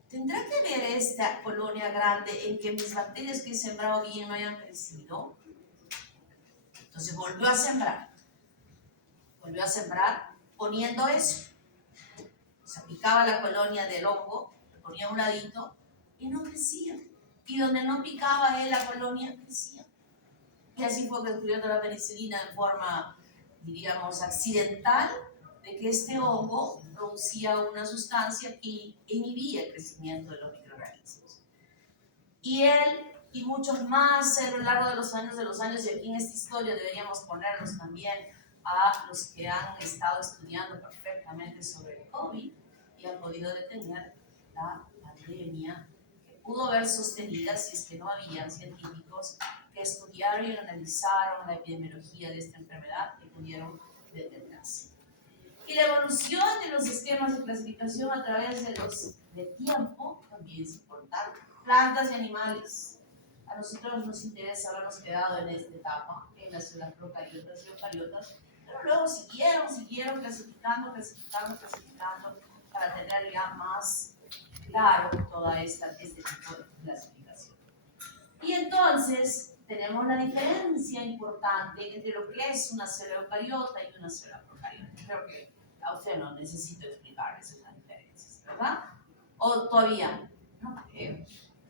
¿Tendrá que ver esta colonia grande en que mis bacterias que he sembrado bien no hayan crecido? Entonces volvió a sembrar poniendo eso. Se picaba la colonia del hongo, le ponía a un ladito y no crecía. Y donde no picaba él la colonia, crecía. Y así fue descubierto la penicilina en forma, diríamos, accidental, de que este hongo producía una sustancia que inhibía el crecimiento de los microorganismos. Y él y muchos más a lo largo de los años, y aquí en esta historia deberíamos ponernos también a los que han estado estudiando perfectamente sobre el COVID y han podido detener la pandemia, que pudo haber sostenida si es que no habían científicos que estudiaron y analizaron la epidemiología de esta enfermedad y pudieron detenerse. Y la evolución de los esquemas de clasificación a través del tiempo también es importante. Plantas y animales. A nosotros nos interesa habernos quedado en esta etapa, en las procariotas y eucariotas, pero luego siguieron clasificando, para tener ya más claro este tipo de clasificación. Y entonces tenemos la diferencia importante entre lo que es una célula eucariota y una célula procariota. Creo que a usted no necesito explicarles esas diferencias, ¿verdad? O todavía, no creo.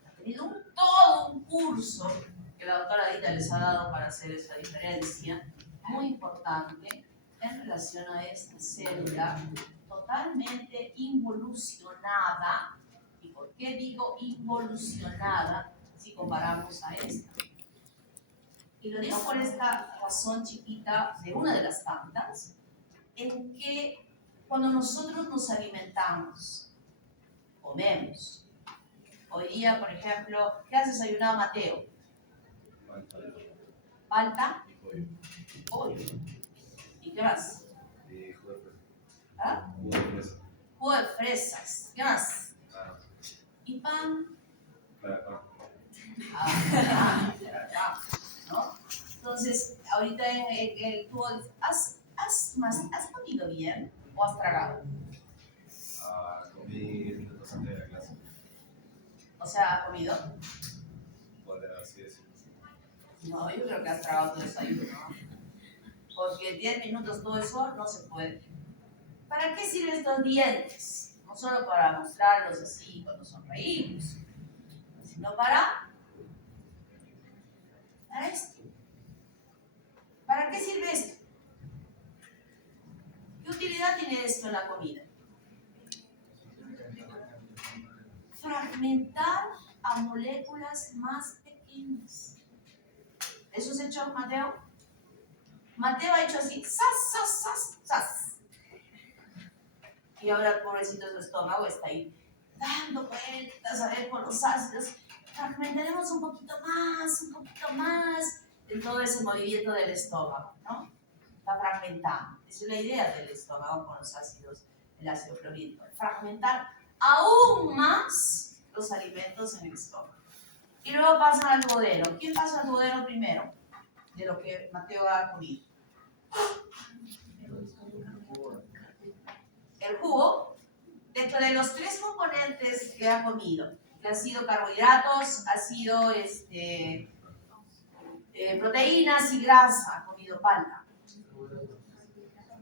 Ha tenido todo un curso que la doctora Dita les ha dado para hacer esa diferencia, muy importante, en relación a esta célula totalmente involucionada. ¿Y por qué digo involucionada si comparamos a esta? Y lo digo por esta razón chiquita, de una de las tantas, en que cuando nosotros nos alimentamos, comemos. Hoy día, por ejemplo, ¿qué has desayunado, Mateo? Palta y pollo. ¿Y qué más? ¿Ah? Jugo de fresas. ¿Qué más? ¿Y pan? ¿No? Entonces, ahorita ¿has comido bien o has tragado? Comí minutos antes de la clase. O sea, ¿has comido? Podría así decirlo. No, yo creo que has tragado tu desayuno, ¿no? Porque 10 minutos todo eso no se puede. ¿Para qué sirven estos dientes? No solo para mostrarlos así cuando sonreímos, sino para esto. ¿Para qué sirve esto? ¿Qué utilidad tiene esto en la comida? Fragmentar a moléculas más pequeñas. ¿Eso se ha hecho Mateo? Mateo ha hecho así, ¡zas, zas, zas, zas! Y ahora el pobrecito su estómago está ahí dando vueltas a ver con los ácidos. Fragmentaremos un poquito más en todo ese movimiento del estómago, ¿no? Está fragmentando. Esa es la idea del estómago con los ácidos, el ácido clorhídrico. Fragmentar aún más los alimentos en el estómago. Y luego pasan al duodeno. ¿Quién pasa al duodeno primero? De lo que Mateo ha comido. El jugo, dentro de los tres componentes que ha comido, que han sido carbohidratos, ha sido proteínas y grasa, ha comido palta.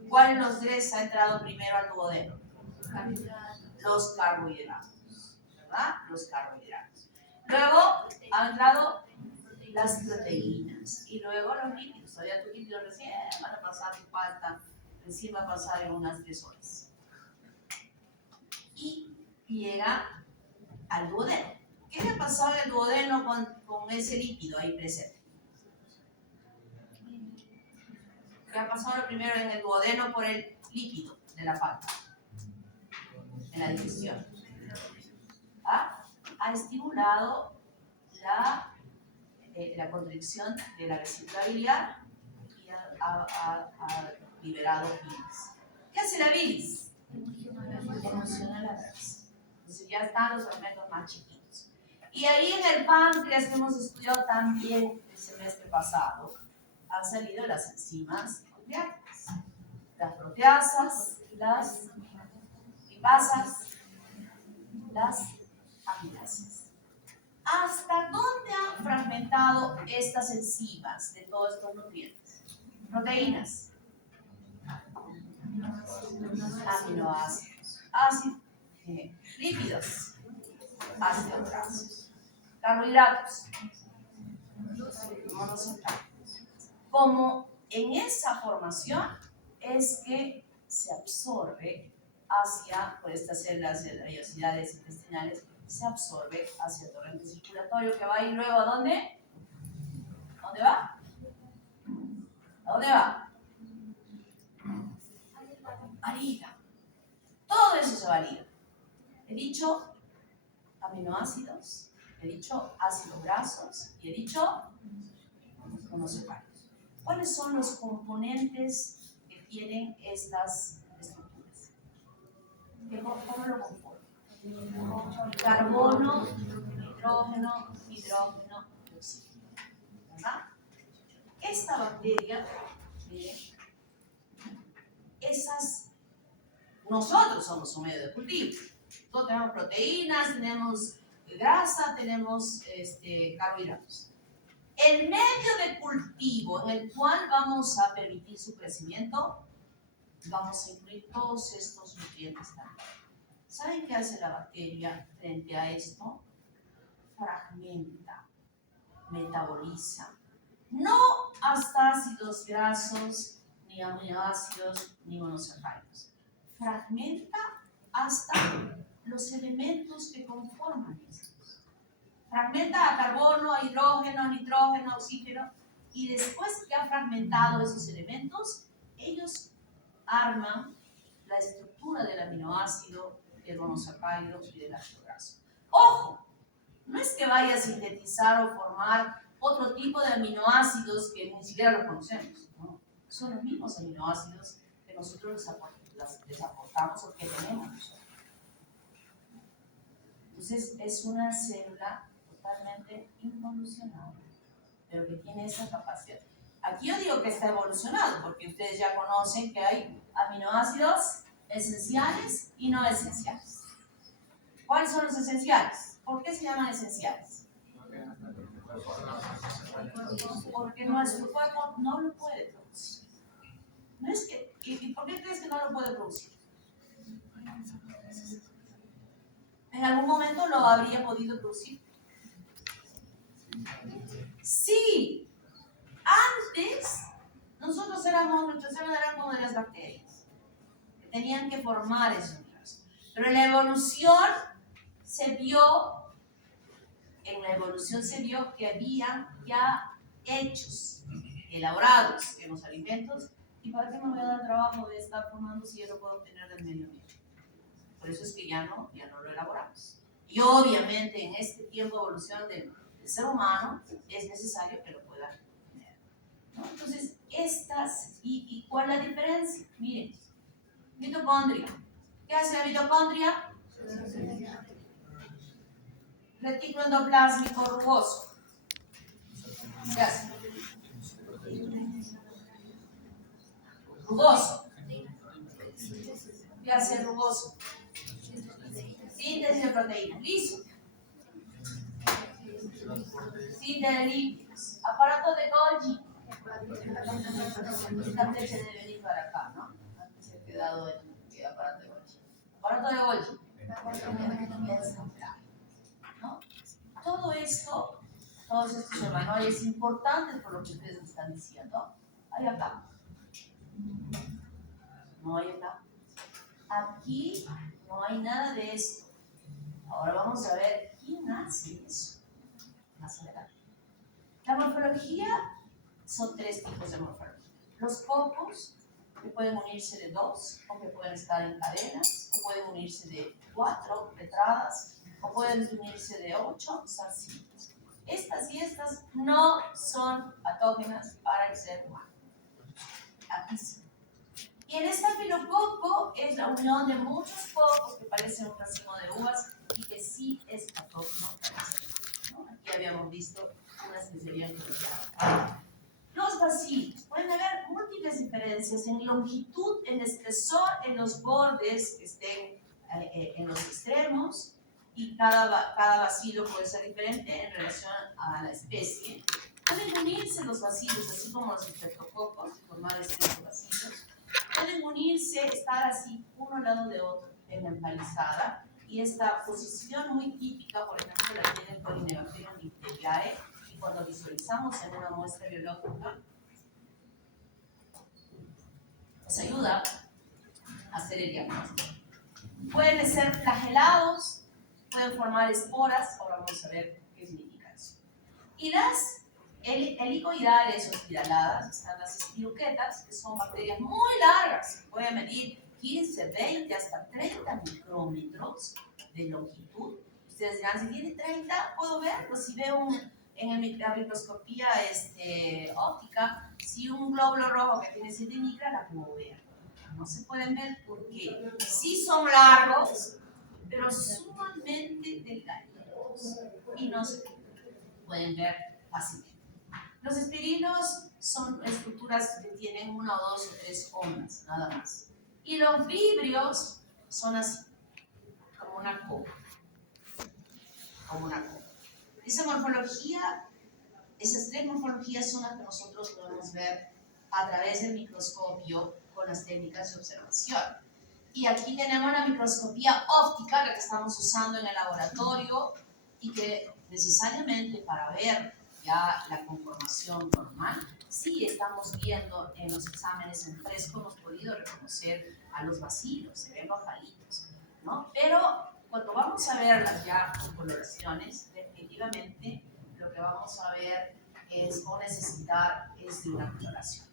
¿Cuál de los tres ha entrado primero al duodeno? Los carbohidratos, ¿verdad? Los carbohidratos. Luego han entrado las proteínas y luego los lípidos. Todavía tus lípidos recién van a pasar tu palta, recién va a pasar en unas 3 horas. Y llega al duodeno. ¿Qué le ha pasado al duodeno con ese lípido ahí presente? ¿Qué ha pasado primero en el duodeno por el lípido de la palta? En la digestión. Ha estimulado la contracción de la vesícula biliar y ha liberado bilis. ¿Qué hace la bilis? Emociona la grasa. Entonces ya están los fragmentos más chiquitos. Y ahí en el páncreas que hemos estudiado también el semestre pasado, han salido las enzimas pancreáticas, las proteasas, las lipasas, las amilasas. ¿Hasta dónde han fragmentado estas enzimas de todos estos nutrientes? Proteínas, aminoácidos, lípidos, ácidos grasos, carbohidratos, monosacáridos. Como en esa formación es que se absorbe por estas células de las vellosidades intestinales, se absorbe hacia el torrente circulatorio que va a ir luego ¿a dónde? ¿A dónde va? ¿A dónde va? Al hígado. Todo eso se va al hígado. He dicho aminoácidos, he dicho ácidos grasos y he dicho monosacáridos. ¿Cuáles son los componentes que tienen estas estructuras? ¿Cómo lo componen? Carbono, hidrógeno y oxígeno. ¿Verdad? Esta bacteria, nosotros somos un medio de cultivo. Todos tenemos proteínas, tenemos grasa, tenemos carbohidratos. El medio de cultivo en el cual vamos a permitir su crecimiento, vamos a incluir todos estos nutrientes también. ¿Saben qué hace la bacteria frente a esto? Fragmenta, metaboliza. No hasta ácidos grasos, ni aminoácidos, ni monosacáridos. Fragmenta hasta los elementos que conforman estos. Fragmenta a carbono, a hidrógeno, nitrógeno, oxígeno, y después que ha fragmentado esos elementos, ellos arman la estructura del aminoácido, del monosacárido y del ácido graso. ¡Ojo! No es que vaya a sintetizar o formar otro tipo de aminoácidos que ni siquiera los conocemos, ¿no? Son los mismos aminoácidos que nosotros les aportamos o que tenemos nosotros. Entonces es una célula totalmente involucionada, pero que tiene esa capacidad. Aquí yo digo que está evolucionado, porque ustedes ya conocen que hay aminoácidos esenciales y no esenciales. ¿Cuáles son los esenciales? ¿Por qué se llaman esenciales? Porque nuestro cuerpo no lo puede producir. No es que, ¿y por qué crees que no lo puede producir? ¿En algún momento lo habría podido producir? Sí. Antes, nuestras células eran como de las bacterias, que tenían que formar esos núcleos. Pero en la evolución se vio que había ya hechos elaborados en los alimentos. ¿Y para qué me voy a dar trabajo de estar formando si yo lo puedo obtener del medio ambiente? Por eso es que ya no lo elaboramos. Y obviamente en este tiempo de evolución del ser humano es necesario que lo pueda tener, ¿no? Entonces, ¿y cuál es la diferencia? Miren, mitocondria. ¿Qué hace la mitocondria? Retículo endoplásmico rugoso. ¿Qué hace? Rugoso. ¿Qué hace el rugoso? Síntesis de proteínas. Listo. Síntesis de lípidos. Aparato de Golgi. Esta flecha debe venir para acá, ¿no? Antes se ha quedado en el aparato de Golgi. Aparato de Golgi. ¿No? Todo esto, todos estos organoides importantes por lo que ustedes me están diciendo, hay acá. No hay acá. Aquí no hay nada de esto. Ahora vamos a ver quién hace eso. Más adelante. La morfología son 3 tipos de morfología. Los cocos, que pueden unirse de 2, o que pueden estar en cadenas, o pueden unirse de 4 tetradas, o pueden unirse de 8 zarcitos. Estas y estas no son patógenas para el ser humano. Aquí sí. Y en esta filococo es la unión de muchos cocos que parecen un racimo de uvas y que sí es patógeno para el ser humano, ¿no? Aquí habíamos visto unas que serían criticadas. Los bacilos. Pueden haber múltiples diferencias en longitud, en espesor, en los bordes que estén en los extremos, y cada bacilo puede ser diferente en relación a la especie. Pueden unirse los bacilos, así como los estreptococos, formar estos bacilos. Pueden unirse, estar así, uno al lado de otro, en la empalizada, y esta posición muy típica, por ejemplo, la tiene el Corynebacterium lichtensteinae, y cuando visualizamos en una muestra biológica, nos ayuda a hacer el diagnóstico. Pueden ser flagelados, pueden formar esporas, ahora vamos a ver qué significa eso. Y las helicoidales o espiraladas, están las espiroquetas, que son bacterias muy largas, pueden medir 15, 20, hasta 30 micrómetros de longitud. Ustedes dirán, si tiene 30, puedo verlo. Si veo en la microscopía óptica, si un glóbulo rojo que tiene 7 micras, la puedo ver. No se pueden ver porque sí son largos, pero sumamente delgaditos y no se pueden ver fácilmente. Los espirinos son estructuras que tienen 1 o 2 o 3 ondas, nada más. Y los vibrios son así, como como una copa. Como una copa. Esa morfología, esas tres morfologías son las que nosotros podemos ver a través del microscopio con las técnicas de observación. Y aquí tenemos la microscopía óptica, la que estamos usando en el laboratorio, y que necesariamente para ver ya la conformación normal, sí estamos viendo en los exámenes en fresco, hemos podido reconocer a los bacilos, se ven los palitos, ¿no? Pero cuando vamos a verlas ya con coloraciones, definitivamente lo que vamos a ver es o necesitar es de una coloración.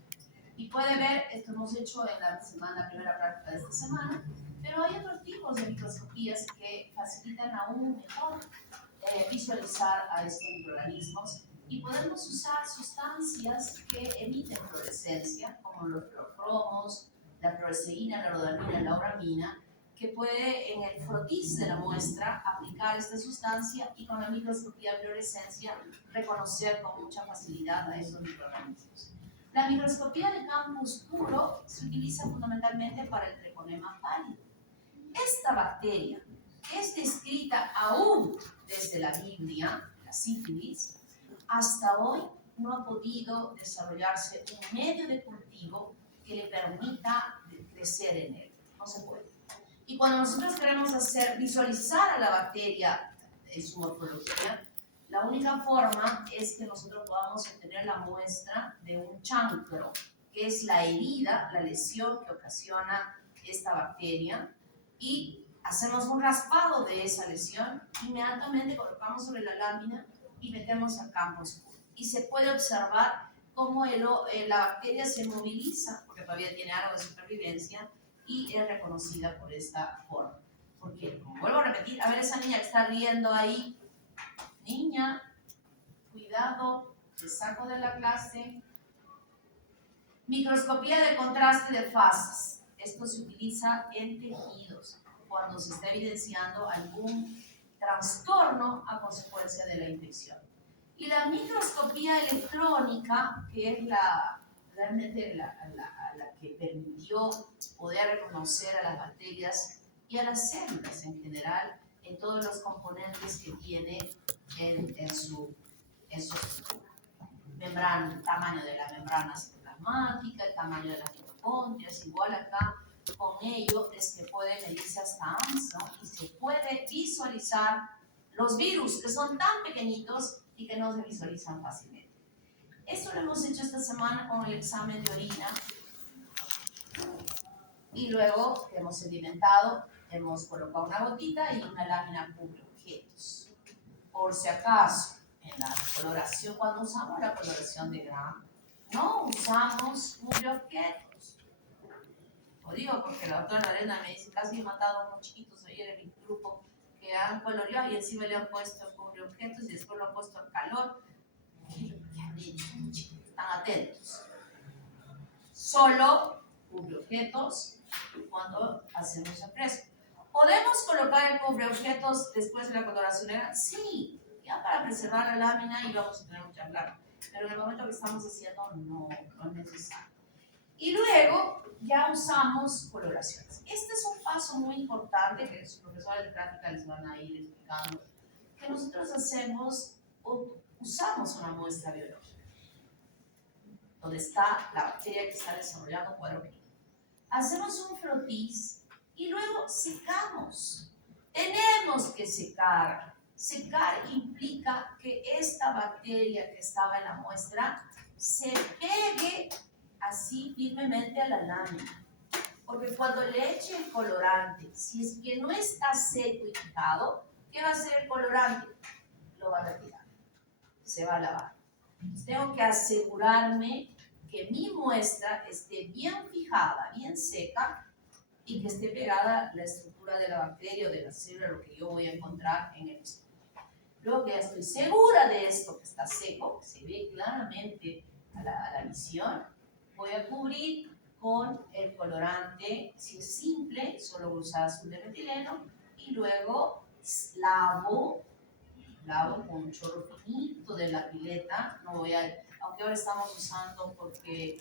Y puede ver, esto hemos hecho en la primera práctica de esta semana, pero hay otros tipos de microscopías que facilitan aún mejor visualizar a estos microorganismos y podemos usar sustancias que emiten fluorescencia, como los fluorocromos, la fluoresceína, la rodamina, la uramina, que puede en el frotis de la muestra aplicar esta sustancia y con la microscopía de fluorescencia reconocer con mucha facilidad a estos microorganismos. La microscopía de campo oscuro se utiliza fundamentalmente para el treponema pálido. Esta bacteria, que es descrita aún desde la Biblia, la sífilis, hasta hoy no ha podido desarrollarse un medio de cultivo que le permita crecer en él. No se puede. Y cuando nosotros queremos visualizar a la bacteria en su morfología, la única forma es que nosotros podamos obtener la muestra de un chancro, que es la herida, la lesión que ocasiona esta bacteria, y hacemos un raspado de esa lesión, inmediatamente colocamos sobre la lámina y metemos al campo oscuro. Y se puede observar cómo la bacteria se moviliza, porque todavía tiene algo de supervivencia, y es reconocida por esta forma. Porque, como vuelvo a repetir, a ver esa niña que está riendo ahí, niña, cuidado, te saco de la clase. Microscopía de contraste de fases. Esto se utiliza en tejidos cuando se está evidenciando algún trastorno a consecuencia de la infección. Y la microscopía electrónica, que es realmente la que permitió poder reconocer a las bacterias y a las células en general en todos los componentes que tiene en su estructura. Membrana, el tamaño de la membrana citoplasmática, el tamaño de las mitocondrias, igual acá, con ello es que puede medirse hasta Armstrong y se puede visualizar los virus que son tan pequeñitos y que no se visualizan fácilmente. Esto lo hemos hecho esta semana con el examen de orina y luego que hemos sedimentado, hemos colocado una gotita y una lámina cubre objetos. Por si acaso, en la coloración, cuando usamos la coloración de Gram, no usamos cubre objetos. Lo digo porque la doctora Lorena me dice, casi he matado a unos chiquitos ayer en mi grupo que han coloreado y encima le han puesto cubre objetos y después lo han puesto al calor. ¿Qué han hecho? Están atentos. Solo cubre objetos cuando hacemos el fresco. ¿Podemos colocar el cubre objetos después de la coloración de Gram? Sí, ya para preservar la lámina y vamos a tener mucha blanca. Pero en el momento que estamos haciendo no es necesario. Y luego ya usamos coloraciones. Este es un paso muy importante que los profesores de práctica les van a ir explicando, que nosotros hacemos o usamos una muestra biológica, donde está la bacteria que está desarrollando cuadro clínico. Hacemos un frotis y luego secamos. Tenemos que secar. Secar implica que esta bacteria que estaba en la muestra se pegue así firmemente a la lámina. Porque cuando le eche el colorante, si es que no está seco y fijado, ¿qué va a hacer el colorante? Lo va a retirar. Se va a lavar. Entonces, tengo que asegurarme que mi muestra esté bien fijada, bien seca y que esté pegada a la estructura de la bacteria o de la célula, lo que yo voy a encontrar en el estudio. Luego que ya estoy segura de esto que está seco, que se ve claramente a la visión, voy a cubrir con el colorante, si es simple, solo voy a usar azul de metileno y luego lavo con un chorro finito de la pileta. No voy a, aunque ahora estamos usando porque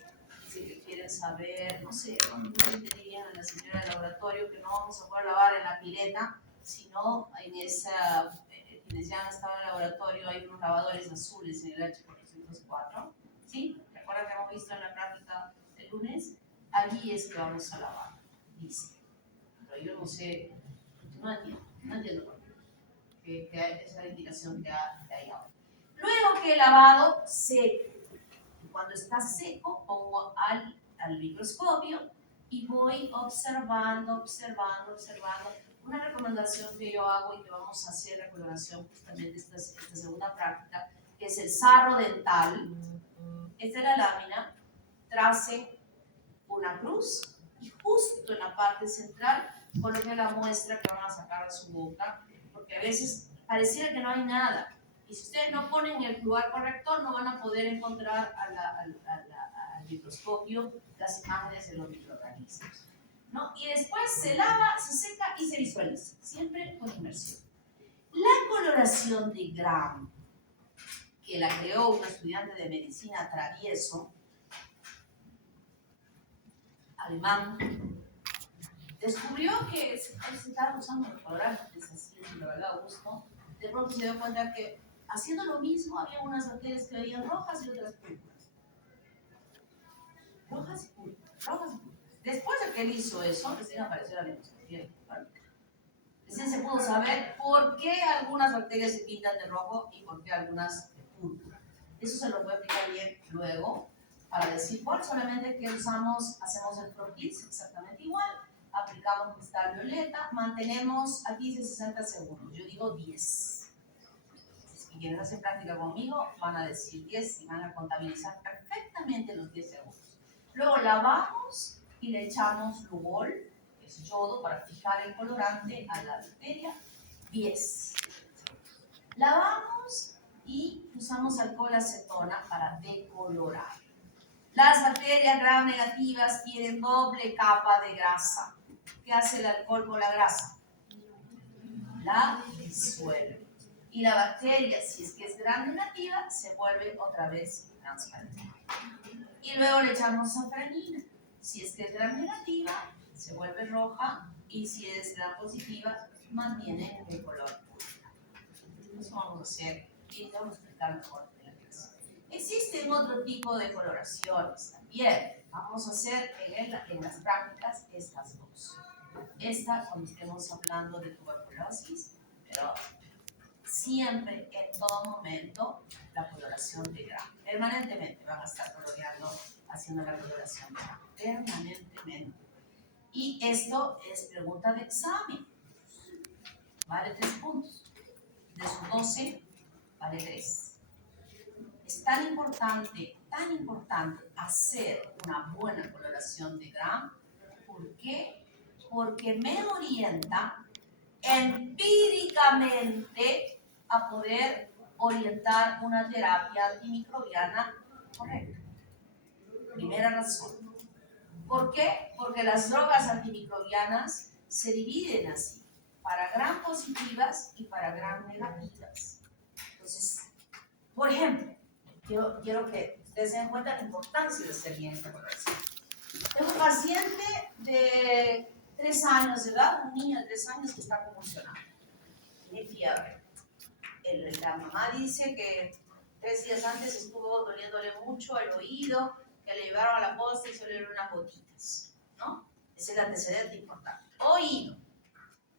si quieren saber, no sé, no dirían a la señora del laboratorio que no vamos a poder lavar en la pileta, si no, en esa, quienes ya han estado en el laboratorio, hay unos lavadores azules en el H404, ¿sí? ¿Recuerdan que hemos visto en la práctica el lunes? Allí es que vamos a lavar, dice. Pero yo no sé, no entiendo por qué, que esa es la indicación que hay ahora. Luego que he lavado, seco. Cuando está seco, pongo al microscopio y voy observando. Una recomendación que yo hago y que vamos a hacer a colaboración justamente esta segunda práctica, que es el sarro dental. Esta es la lámina, tracen una cruz y justo en la parte central coloquen la muestra que van a sacar de su boca, porque a veces pareciera que no hay nada. Y si ustedes no ponen en el lugar correcto, no van a poder encontrar al microscopio las imágenes de los microorganismos, ¿no? Y después se lava, se seca y se visualiza, siempre con inmersión. La coloración de Gram, que la creó un estudiante de medicina travieso, alemán, descubrió que se estaba usando los colorantes así, de verdad, gusto. De pronto se dio cuenta que haciendo lo mismo había unas bacterias que veían rojas y otras púrpuras. Rojas y púrpuras. Después de que él hizo eso, recién apareció la microscopía. Recién se pudo saber por qué algunas bacterias se pintan de rojo y por qué algunas de púrpura. Eso se lo voy a explicar bien luego para decir cuál solamente que hacemos el croquis exactamente igual. Aplicamos cristal violeta, mantenemos aquí 60 segundos, yo digo 10. Si quienes hacen práctica conmigo van a decir 10 y van a contabilizar perfectamente los 10 segundos. Luego lavamos y le echamos Lugol, que es yodo para fijar el colorante a la bacteria, 10. Lavamos y usamos alcohol acetona para decolorar. Las bacterias gram negativas tienen doble capa de grasa. ¿Qué hace el alcohol con la grasa? La disuelve. Y la bacteria, si es que es gram negativa, se vuelve otra vez transparente. Y luego le echamos safranina. Si es que es gram negativa, se vuelve roja. Y si es gram positiva, mantiene el color púrpura. Eso vamos a hacer y te vamos a explicar mejor en la clase. Existen otro tipo de coloraciones también. Vamos a hacer en las prácticas estas dos. Esta cuando estemos hablando de tuberculosis, pero siempre, en todo momento, la coloración de Gram. Permanentemente van a estar coloreando, haciendo la coloración de Gram. Permanentemente. Y esto es pregunta de examen. Vale 3 puntos. De sus 12, vale 3. Es tan importante hacer una buena coloración de Gram. ¿Por qué? Porque me orienta empíricamente a poder orientar una terapia antimicrobiana correcta. Primera razón. ¿Por qué? Porque las drogas antimicrobianas se dividen así, para Gram positivas y para Gram negativas. Entonces, por ejemplo, quiero que ustedes se den cuenta de la importancia de hacer bien esta coloración. Tengo un paciente de 3 años de edad, un niño de 3 años que está convulsionando. Tiene fiebre. La mamá dice que 3 días antes estuvo doliéndole mucho el oído, que le llevaron a la posta y solo le dieron unas gotitas, ¿no? Ese es el antecedente importante. Oído.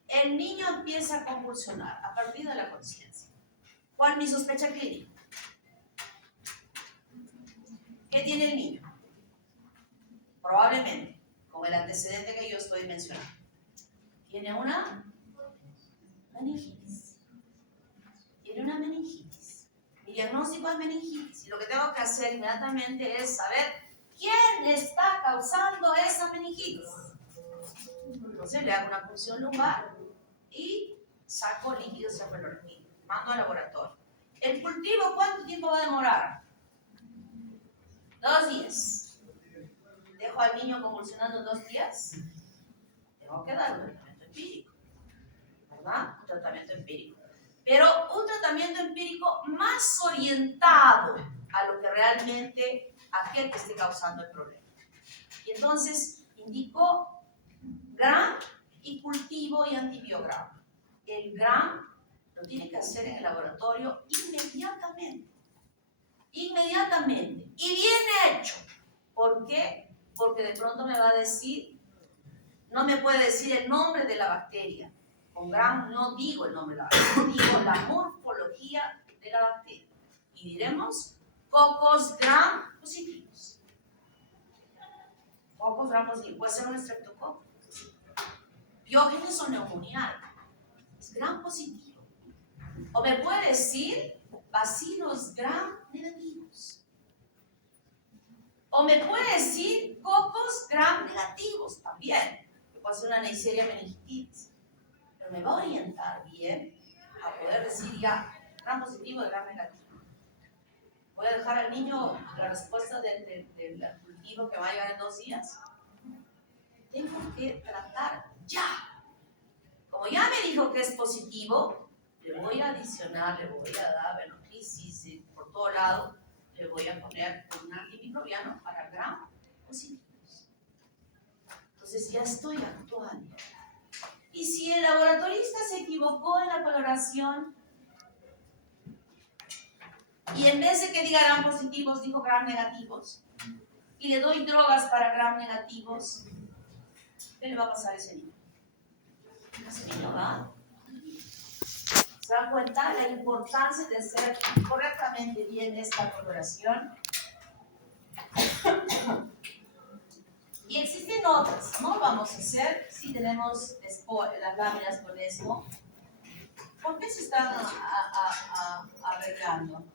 El niño empieza a convulsionar a partir de la conciencia. ¿Cuál es mi sospecha clínica? ¿Qué tiene el niño? Probablemente, con el antecedente que yo estoy mencionando, tiene una meningitis. Tiene una meningitis. Mi diagnóstico es meningitis y lo que tengo que hacer inmediatamente es saber quién está causando esa meningitis. Entonces le hago una punción lumbar y saco líquidos cefalorraquídeo. Mando al laboratorio. ¿El cultivo cuánto tiempo va a demorar? 2 días. ¿Dejo al niño convulsionando 2 días? Tengo que dar un tratamiento empírico, ¿verdad? Un tratamiento empírico. Pero un tratamiento empírico más orientado a lo que realmente aquel que esté causando el problema. Y entonces indico Gram y cultivo y antibiograma. el gram lo tiene que hacer en el laboratorio inmediatamente. Inmediatamente. Y bien hecho. ¿Por qué? Porque de pronto me va a decir, no me puede decir el nombre de la bacteria. Con gram no digo el nombre de la bacteria, digo la morfología de la bacteria. Y diremos Coccus gram positivos. Coccus gram positivos. Puede ser un streptococcus. Biógenes o neumonía. Es gram positivo. O me puede decir bacilos gram negativos. O me puede decir Coccus gram negativos también. Que puede ser una Neisseria meningitis. Pero me va a orientar bien a poder decir ya gram positivo y gram negativo. Voy a dejar al niño la respuesta del cultivo que va a llegar en 2 días. Tengo que tratar ya. Como ya me dijo que es positivo, le voy a adicionar, le voy a dar venoclisis por todo lado, le voy a poner un antimicrobiano para gram positivos. Entonces ya estoy actuando. Y si el laboratorista se equivocó en la coloración y en vez de que diga gram positivos, dijo gram negativos, y le doy drogas para gram negativos, ¿qué le va a pasar a ese niño? Ese niño va. ¿Se dan cuenta la importancia de hacer correctamente bien esta coloración? Y existen otras, ¿no? Vamos a hacer, si tenemos las láminas con esto, ¿por qué se están arreglando?